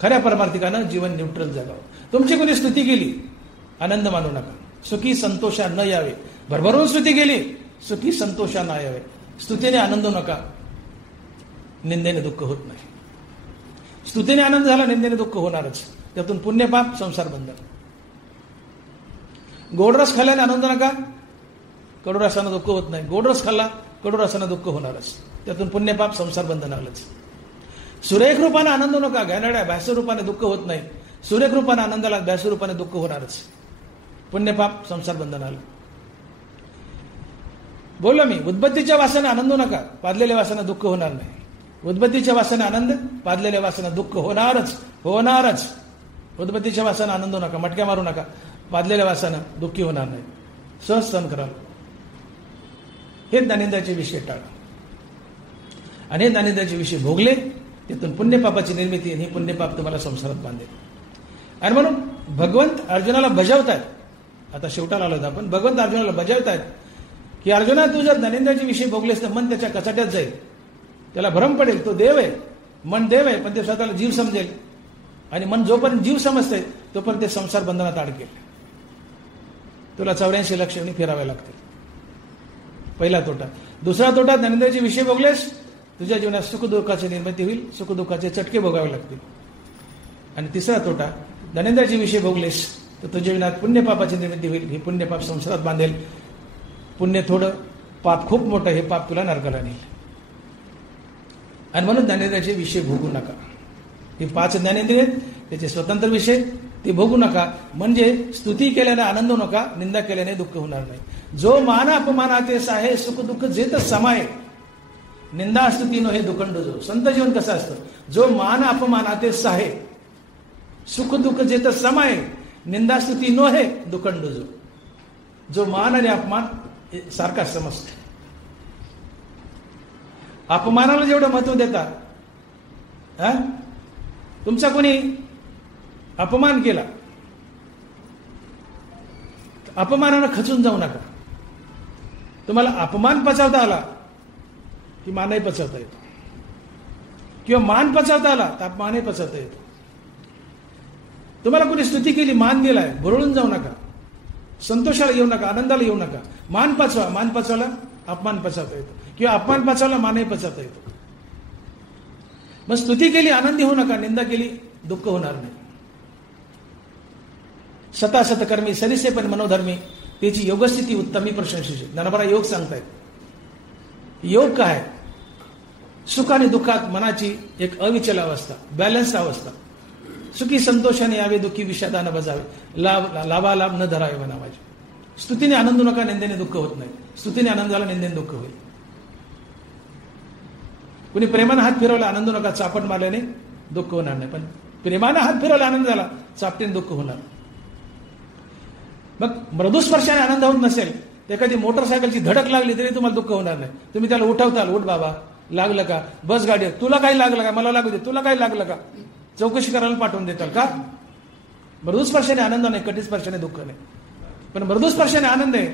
खऱ्या परमार्थिकानं जीवन न्यूट्रल जगावं. तुमची कोणी स्तुती केली, आनंद मानू नका. सुखी संतोषा न यावे. भरभरून स्तुती केली, सुखी संतोषा न यावे. स्तुतीने आनंद नका, निंदेने दुःख होत नाही. स्तुतीने आनंद झाला, निंदेने दुःख होणारच. त्यातून पुण्यपाप, संसार बंधन. गोडरस खाल्ल्याने आनंद नका, कडूरसानं दुःख होत नाही. गोडरस खाल्ला, कडूरसानं दुःख होणारच. त्यातून पुण्यपाप, संसार बंधन आलंच. सुरेख रूपाने आनंद नका, घाणेरड्या भ्यासू रूपाने दुःख होत नाही. सुरेख रूपाने आनंदाला, भ्यासू रूपाने दुःख होणारच. पुण्यपाप, संसार बंधन आलं. बोललो मी, उद्बत्तीच्या वासाने आनंद नका, पादलेल्या वासाने दुःख होणार नाही. उद्बत्तीच्या वासाने आनंद, पादलेल्या वासाने दुःख होणारच. उद्बत्तीच्या वासाने आनंद नका, मटक्या मारू नका, पादलेल्या वासानं दुःखी होणार नाही. सहज सहन कराल. हे दारिद्र्याचे विषय टाळा. आणि हे दारिद्र्याचे विषय भोगले, त्यातून पुण्यपापाची निर्मिती. आणि ही पुण्यपाप तुम्हाला संसारात बांधेल. आणि म्हणून भगवंत अर्जुनाला बजावतायत. आता शेवटाला आलो आपण. भगवंत अर्जुनाला बजावतायत की अर्जुना, तू जर दारिद्र्याचे विषय भोगलेस तर मन त्याच्या कचाट्यात जाईल, त्याला भ्रम पडेल. तो देव आहे, मन देव आहे, पण ते स्वतःला जीव समजेल. आणि मन जोपर्यंत जीव समजते तोपर्यंत ते संसार बंधनात अडकेल. तुला 84 लक्ष फिरावे लागतील. पहिला तोटा. दुसरा तोटा, दारिद्र्याचे विषय भोगलेस, तुझ्या जीवनात सुखदुःखाची निर्मिती होईल, सुखदुःखाचे चटके भोगावे लागतील. आणि तिसरा तोटा, दारिद्र्याचे विषय भोगलेस तर तुझ्या जीवनात पुण्यपापाची निर्मिती होईल. ही पुण्यपाप संसारात बांधेल. पुण्य थोडं, पाप खूप मोठं, हे पाप तुला नरकाला नेईल. आणि म्हणून दारिद्र्याचे विषय भोगू नका. हे 5 ज्ञानेंद्रिय आहेत, त्याचे स्वतंत्र विषय, ते भोगू नका. म्हणजे स्तुती केल्याने आनंद नका, निंदा केल्याने दुःख होणार नाही. जो मान अपमानातेस आहे, सुख दुःख जेतच समाये. निंदा स्तुती नो हे दुखंड जो. संत जीवन कसं असतं? जो मान अपमानातेस आहे, सुख दुःख जेतच समाये. निंदा स्तुती नो हे दुखंड जो. जो मान आणि अपमान सारखा समजतो. अपमानाला जेवढं महत्व देता, तुमचा कोणी अपमान केला, अपमानानं खचून जाऊ नका. तुम्हाला अपमान पचवता आला की मानही पचवता येतो, किंवा मान पचवता आला तर अपमानही पचवता येतो. तुम्हाला कोणी स्तुती केली, मान दिलाय, भुरळून जाऊ नका, संतोषाला येऊ नका, आनंदाला येऊ नका. मान पचवा. मान पचवला अपमान पचवता येतो, किंवा अपमान पचवला मानही पचवता येतो. मग स्तुती केली, आनंदी होऊ नका. निंदा केली, दुःख होणार नाही. सतासतकर्मी सरिसे पण मनोधर्मी, त्याची योगस्थिती उत्तमी प्रशंसित. ज्ञानोबा योग सांगतायत. योग काय? सुख आणि दुःखात मनाची एक अविचल अवस्था, बॅलन्स्ड अवस्था. सुखी संतोषाने यावे, दुःखी विषादाने बजावे, लाभालाभ न धरावे म्हणावाचे. स्तुतीने आनंद नका, निंदेने दुःख होत नाही. स्तुतीने आनंद झाला, निंदेने दुःख होईल. कुणी प्रेमाने हात फिरवला, आनंद नका, चापट मारल्याने दुःख होणार नाही. पण प्रेमाने हात फिरवला, आनंद झाला, चापटीने दुःख होणार. मग मृदुस्पर्शाने आनंद होत नसेल, एखादी मोटरसायकलची धडक लागली तरी तुम्हाला दुःख होणार नाही. तुम्ही त्याला उठवताल, उठ बाबा, लागलं का? बस गाडी, तुला काही लागलं का? मला लागू दे, तुला काही लागलं का? चौकशी करायला पाठवून देताल का? मृदुस्पर्शाने आनंद नाही, कटी स्पर्शाने दुःख नाही. पण मृदुस्पर्शाने आनंद आहे.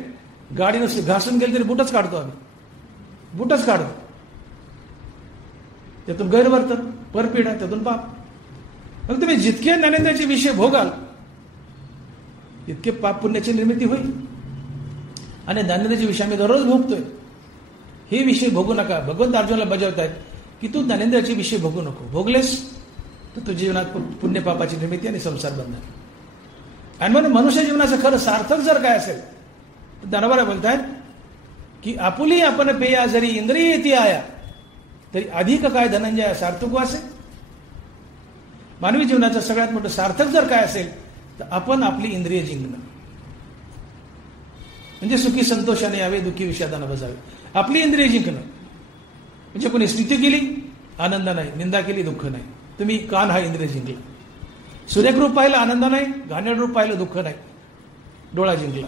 गाडी नुसती घासून गेली तरी बुटच काढतो आम्ही. बुटच काढतो, त्यातून गैरवर्तन, परपीडा, त्यातून पाप. मग तुम्ही जितके ज्ञानेंद्रियाचे विषय भोगाल तितके पाप पुण्याची निर्मिती होईल. आणि ज्ञानेंद्रियाचे विषय आम्ही दररोज भोगतोय. हे विषय भोगू नका. भगवंत अर्जुनाला बजावतायत की तू ज्ञानेंद्रियाचे विषय भोगू नको. भोगलेस तर तुझ्या जीवनात पुण्य पापाची निर्मिती आणि संसार बंधन. आणि म्हणून मनुष्य जीवनाचं खरं सार्थक जर काय असेल तर दानवाला बोलतायत की आपुली आपण पेया जरी इंद्रिय येती आया तरी अधिक काय धनंजय सार्थक वासे. मानवी जीवनाचं सगळ्यात मोठं सार्थक जर काय असेल तर आपण आपली इंद्रिय जिंकणं, म्हणजे सुखी संतोषाने यावे, दुःखी विषादाने बजावे. आपली इंद्रिय जिंकणं म्हणजे कोणी स्तुती केली आनंद नाही, निंदा केली दुःख नाही. तुम्ही कान हा इंद्रिय जिंकला. सुरेख रूप पाहिलं आनंद नाही, घाणेरडं रूप पाहिलं दुःख नाही, डोळा जिंकला.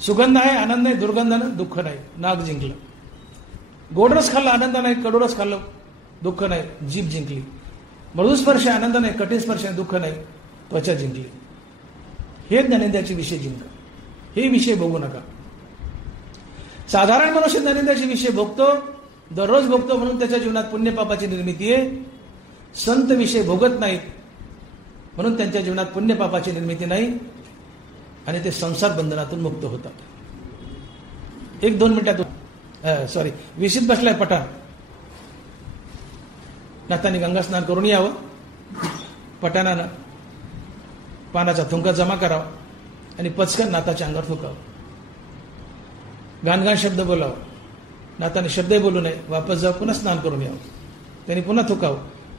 सुगंध आहे आनंद नाही, दुर्गंधानं दुःख नाही, नाक जिंकलं. गोडरस खाल्लं आनंद नाही, कडूरस खाल्लं दुःख नाही, जीभ जिंकली. मृदुस्पर्श आनंद नाही, कठीण स्पर्श दुःख नाही, त्वचा जिंकली. हे ज्ञानेंद्रियाचे विषय जिंका. हे विषय भोगू नका. साधारण मनुष्य ज्ञानेंद्रियाचे विषय भोगतो, दररोज भोगतो, म्हणून त्याच्या जीवनात पुण्य पापाची निर्मिती आहे. संत विषय भोगत नाहीत म्हणून त्यांच्या जीवनात पुण्य पापाची निर्मिती नाही आणि ते संसार बंधनातून मुक्त होतात. 1-2 मिनिटातून सॉरी विशीत बसलाय पठाण. नातानी गंगा स्नान करून यावं. पठाणानं पानाचा थुंका जमा करावा आणि पचकन नाताच्या अंगावर थुकावं. गाणगाण शब्द बोलावं. नाताने शब्दही बोलू नये. वापस जावं, पुन्हा स्नान करून यावं. त्यांनी पुन्हा थुकावं.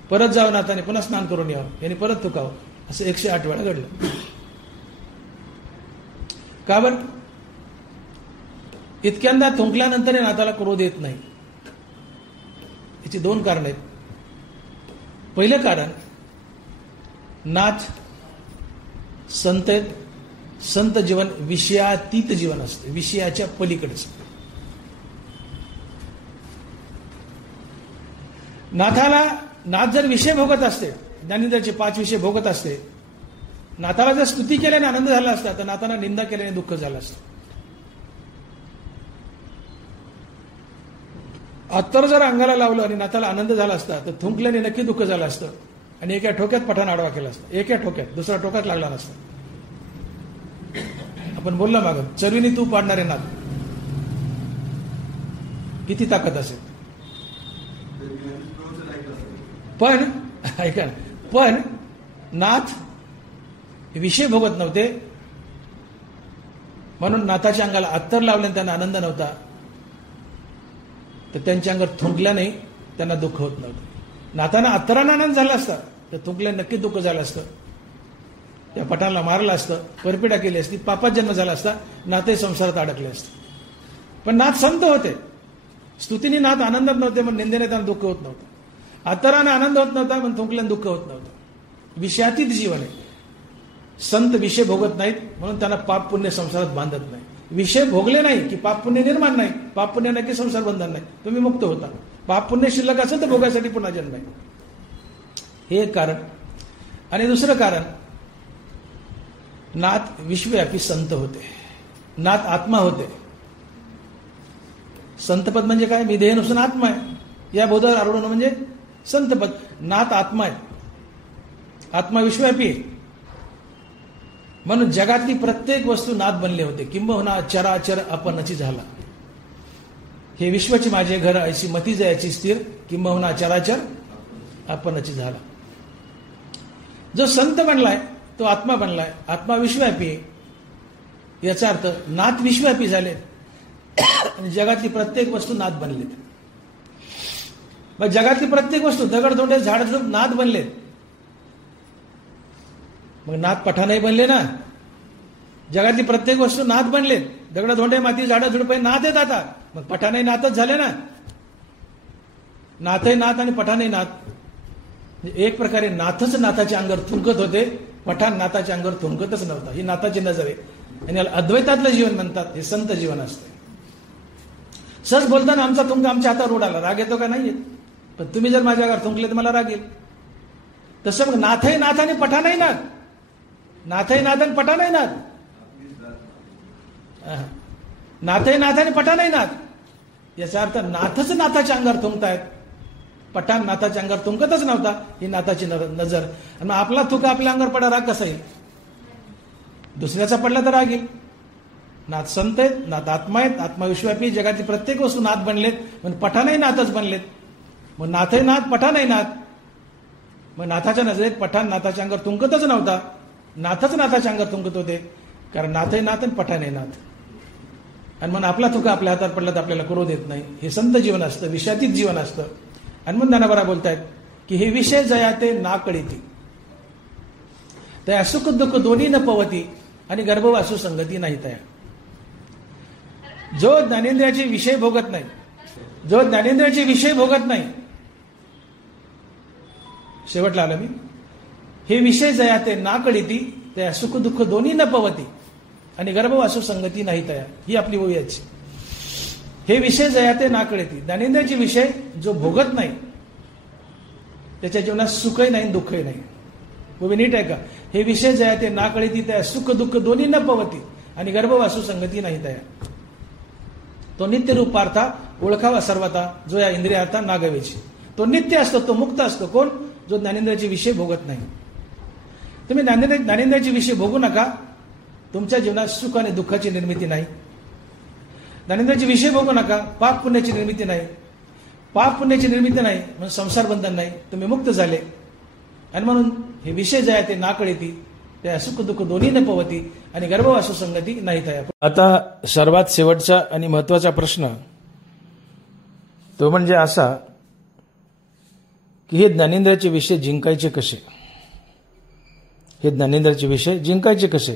परत जावं, नाताने पुन्हा स्नान करून यावं. यांनी परत थुकावं. असं 108 वेळा घडलं. का बरं? इतक्यांदा थुंकल्यानंतर नाताला क्रोध येत नाही. याची 2 कारण आहेत. पहिलं कारण, नाथ संत आहेत. संत जीवन विषयातीत जीवन असते, विषयाच्या पलीकडचं. नाथ जर विषय भोगत असते, ज्ञानेंद्रियाचे 5 विषय भोगत असते, नाथाला जर स्तुती केल्याने आनंद झाला असता तर नाथाला निंदा केल्याने दुःख झालं असतं. अत्तर जर अंगाला लावलं आणि नाथाला आनंद झाला असता तर थुंकल्याने नक्की दुःख झालं असतं आणि एका ठोक्यात पठाण आडवा केला असता. एका ठोक्यात, दुसऱ्या टोकात लागला नसता. आपण बोलला मागं, चरविनी तू पाडणारे नाथ, किती ताकद असेल. पण ऐका ना, पण नाथ विषय भोगत नव्हते म्हणून नाथाच्या अंगाला अत्तर लावल्याने त्यांना आनंद नव्हता, तर त्यांच्या अंगावर थुंकल्याने त्यांना दुःख होत नव्हतं. नाथांना अत्तरानं आनंद झाला असता तर थुंकल्याने नक्की दुःख झालं असतं. त्या पठाणाला मारलं असतं, परपीडा केली असती, पापात जन्म झाला असता, नाथही संसारात अडकले असते. पण नाथ संत होते. स्तुतीने नाथ आनंदात नव्हते म्हणून निंदेने त्यांना दुःख होत नव्हतं. अत्तरानं आनंद होत नव्हता म्हणून थुंकल्याने दुःख होत नव्हतं. विषयातीत जीवन आहे. संत विषय भोगत नाहीत म्हणून त्यांना पाप पुण्य संसारात बांधत नाही. विषय भोगले नाही की पाप पुण्य निर्माण नाही, पाप पुण्य नाही की संसार बंधन नाही, तुम्ही मुक्त होता. पाप पुण्य शिल्लक असेल तर भोगासाठी पुन्हा जन्म आहे. हे एक कारण. आणि दुसरं कारण, नाथ विश्वव्यापी संत होते. नाथ आत्मा होते. संतपद म्हणजे काय? मी देह नसून आत्मा आहे, या बोधावर आरूढ म्हणजे संतपद. नाथ आत्मा आहे, आत्मा विश्वव्यापी आहे. म्हणून जगातली प्रत्येक वस्तू नाथ बनले होते. किंबहुना चराचर आपणची झाला. हे विश्वची माझे घर ऐशी मती जायची स्थिर, किंबहुना चराचर आपणची झाला. जो संत बनलाय तो आत्मा बनलाय. आत्मा विश्वव्यापी आहे. याचा अर्थ नाथ विश्वव्यापी झाले आणि जगातली प्रत्येक वस्तू नाथ बनलेत. मग जगातली प्रत्येक वस्तू, दगडधोंडे झाड नाथ बनलेत. मग नाथ पठाणही बनले ना. जगातली प्रत्येक वस्तू नाथ बनलेत. दगडधोंडे माती झाडं झुडपे नाथ आहेत आता. मग पठाणही नाथच झाले ना. नाथही नाथ आणि पठाणही नाथ. एक प्रकारे नाथच नाथाच्या अंगावर थुंकत होते, पठाण नाथाच्या अंगावर थुंकतच नव्हता. ही नाथाची नजर आहे आणि याला अद्वैतातलं जीवन म्हणतात. हे संत जीवन असते. सहज बोलताना आमचा थुंक आमच्या हातावर उडाला, राग येतो का? नाही येत. पण तुम्ही जर माझ्या अंगावर थुंकले तर मला राग येईल. तसं मग नाथही नाथ आणि पठाणही नाथ. नाथही नाथ आणि पठाणही नाथ. नाथही नाथ आणि पठाणही नाथ. याचा अर्थ नाथच नाथाच्या अंगावर थुंकतायत. पठाण नाथाच्या अंगावर थुंकतच नव्हता, ही नाथाची नजर. आणि मग आपला थुका आपल्या अंगावर पडा राग कसा येईल? दुसऱ्याचा पडला तर राग येईल. नाथ संत आहेत, नाथ आत्मा आहेत, आत्माविश्वापी जगातली प्रत्येक वस्तू नाथ बनलेत, पण पठाणही नाथच बनलेत. मग नाथही नाथ, पठाणही नाथ. मग नाथाच्या नजरेत पठाण नाथाच्या अंगावर थुंकतच नव्हता, नाथच नाथाच्या अंगावर थुंकत होते. कारण नाथही नाथ आणि पठाणही नाथ. आणि मग आपला थुका आपल्या हातात पडला तर आपल्याला क्रोध येत नाही. हे संत जीवन असतं, विषयातीत जीवन असतं. आणि मग ज्ञानोबा बोलतायत की हे विषय जयाते ना कळीती, त्या सुख दुःख दोन्ही न पवती आणि गर्भवासू संगती नाही तया. जो ज्ञानेंद्रियाचे विषय भोगत नाही, जो ज्ञानेंद्रियाचे विषय भोगत नाही, शेवटला आलं मी, हे विषय जयाते ना कळीती त्या सुख दुःख दोन्ही न पवती आणि गर्भवासू संगती नाही तया. ही आपली ओळीची. हे विषय जयाते ना कळीती, ज्ञानेंद्रियाचे विषय जो भोगत नाही त्याच्या जीवनात सुखही नाही दुःखही नाही. वो नीट आहे का? हे विषय जयाते ना कळीती त्या सुख दुःख दोन्ही न पवती आणि गर्भवासू संगती नाही तया. तो नित्य रूप पार्था ओळखावा सर्वता, जो या इंद्रियार्था नागवेची. तो नित्य असतो, तो मुक्त असतो. कोण? जो ज्ञानेंद्रियाचे विषय भोगत नाही. तुम्ही ज्ञानेंद्रियाचे विषय भोगू नका, तुमच्या जीवनात सुख आणि दुःखाची निर्मिती नाही. ज्ञानेंद्रियाचे विषय भोगू नका, पाप पुण्याची निर्मिती नाही. पाप पुण्याची निर्मिती नाही म्हणून संसार बंधन नाही, तुम्ही मुक्त झाले. आणि म्हणून हे विषय जे आहे ते नाकळ येते, त्या सुख दुःख दोन्ही न पवती आणि गर्भवासू संगती नाही तया. आता सर्वात शेवटचा आणि महत्वाचा प्रश्न तो म्हणजे असा की हे ज्ञानेंद्रियाचे विषय जिंकायचे कसे? हे ज्ञानेंद्रियाचे विषय जिंकायचे कसे?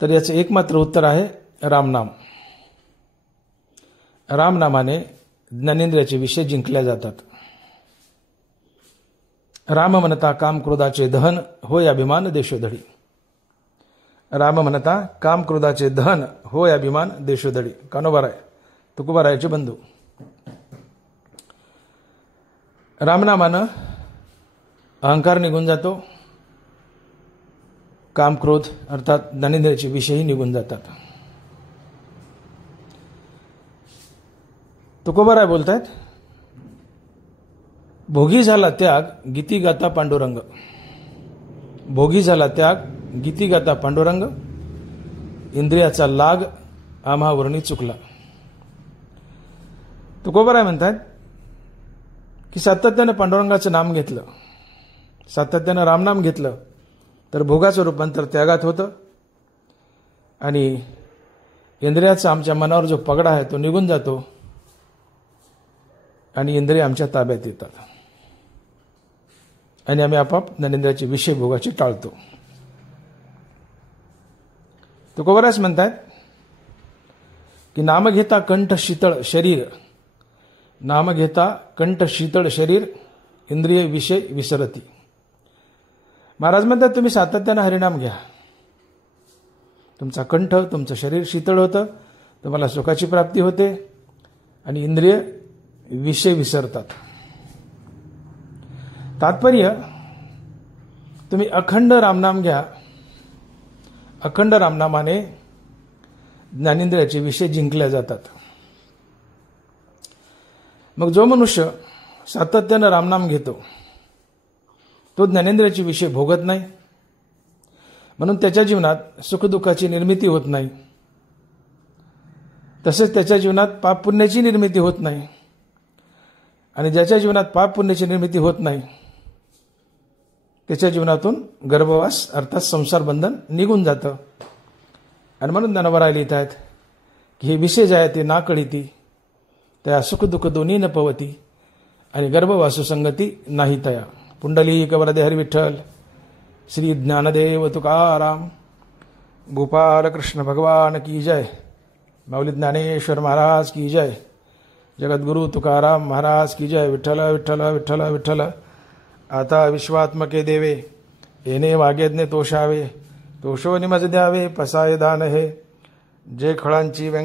तर याचं एकमात्र उत्तर आहे रामनाम. रामनामाने ज्ञानेंद्रियाचे विषय जिंकल्या जातात. राम म्हणता काम क्रोधाचे दहन होय अभिमान देशोधडी. राम म्हणता काम क्रोधाचे दहन होय अभिमान देशोधडी. कानोबाराय तुकोबारायाचे बंधू. रामनामानं अहंकार निघून जातो, काम क्रोध अर्थात ज्ञानेंद्रियाचे विषयही निघून जातात. तुकोबाराय बोलतायत, भोगी झाला त्याग गीती गाता पांडुरंग. भोगी झाला त्याग गीती गाता पांडुरंग, इंद्रियाचा लाग आम्हावरणी चुकला. तुकोबाराय म्हणतात की सातत्यानं पांडुरंगाचं नाम घेतलं, सातत्यानं रामनाम घेतलं तर भोगाचं रूपांतर त्यागात होतं आणि इंद्रियाचा आमच्या मनावर जो पगडा आहे तो निघून जातो आणि इंद्रिय आमच्या ताब्यात येतात आणि आम्ही आपाप ज्ञानेंद्रियाचे विषय भोगाचे टाळतो. तुकोबारायच म्हणतात की नाम घेता कंठ शीतळ शरीर, नाम घेता कंठ शीतळ शरीर इंद्रिय विषय विसरती. महाराज म्हणतात तुम्ही सातत्यानं हरिनाम घ्या, तुमचा कंठ तुमचं शरीर शीतळ होतं, तुम्हाला सुखाची प्राप्ती होते आणि इंद्रिय विषय विसरतात. तात्पर्य तुम्ही अखंड रामनाम घ्या, अखंड रामनामाने ज्ञानेंद्रियाचे विषय जिंकल्या जातात. मग जो मनुष्य सातत्यानं रामनाम घेतो तो ज्ञानेंद्रियाचे विषय भोगत नाही, म्हणून त्याच्या जीवनात सुखदुःखाची निर्मिती होत नाही. तसेच त्याच्या जीवनात पाप पुण्याची निर्मिती होत नाही आणि ज्याच्या जीवनात पाप पुण्याची निर्मिती होत नाही त्याच्या जीवनातून गर्भवास अर्थात संसार बंधन निघून जातं. आणि म्हणून ज्ञानोबा लिहित आहेत की हे विषय जे आहे ते ना कळीती त्या सुखदुःख दोन्ही न पवती आणि गर्भवासू संगती नाही तया. पुंडलिक वरदे हरी विठ्ठल. श्री ज्ञानदेव तुकाराम. गोपाल कृष्ण भगवान की जय. माऊली ज्ञानेश्वर महाराज की जय. जगद्गुरु तुकाराम महाराज की जय. विठ्ठल विठ्ठल विठ्ठल विठ्ठल. आता विश्वात्मके देवे येणे वागेज्ञे तोषावे, तोषो निमज द्यावे पसाय दान हे. जे खळांची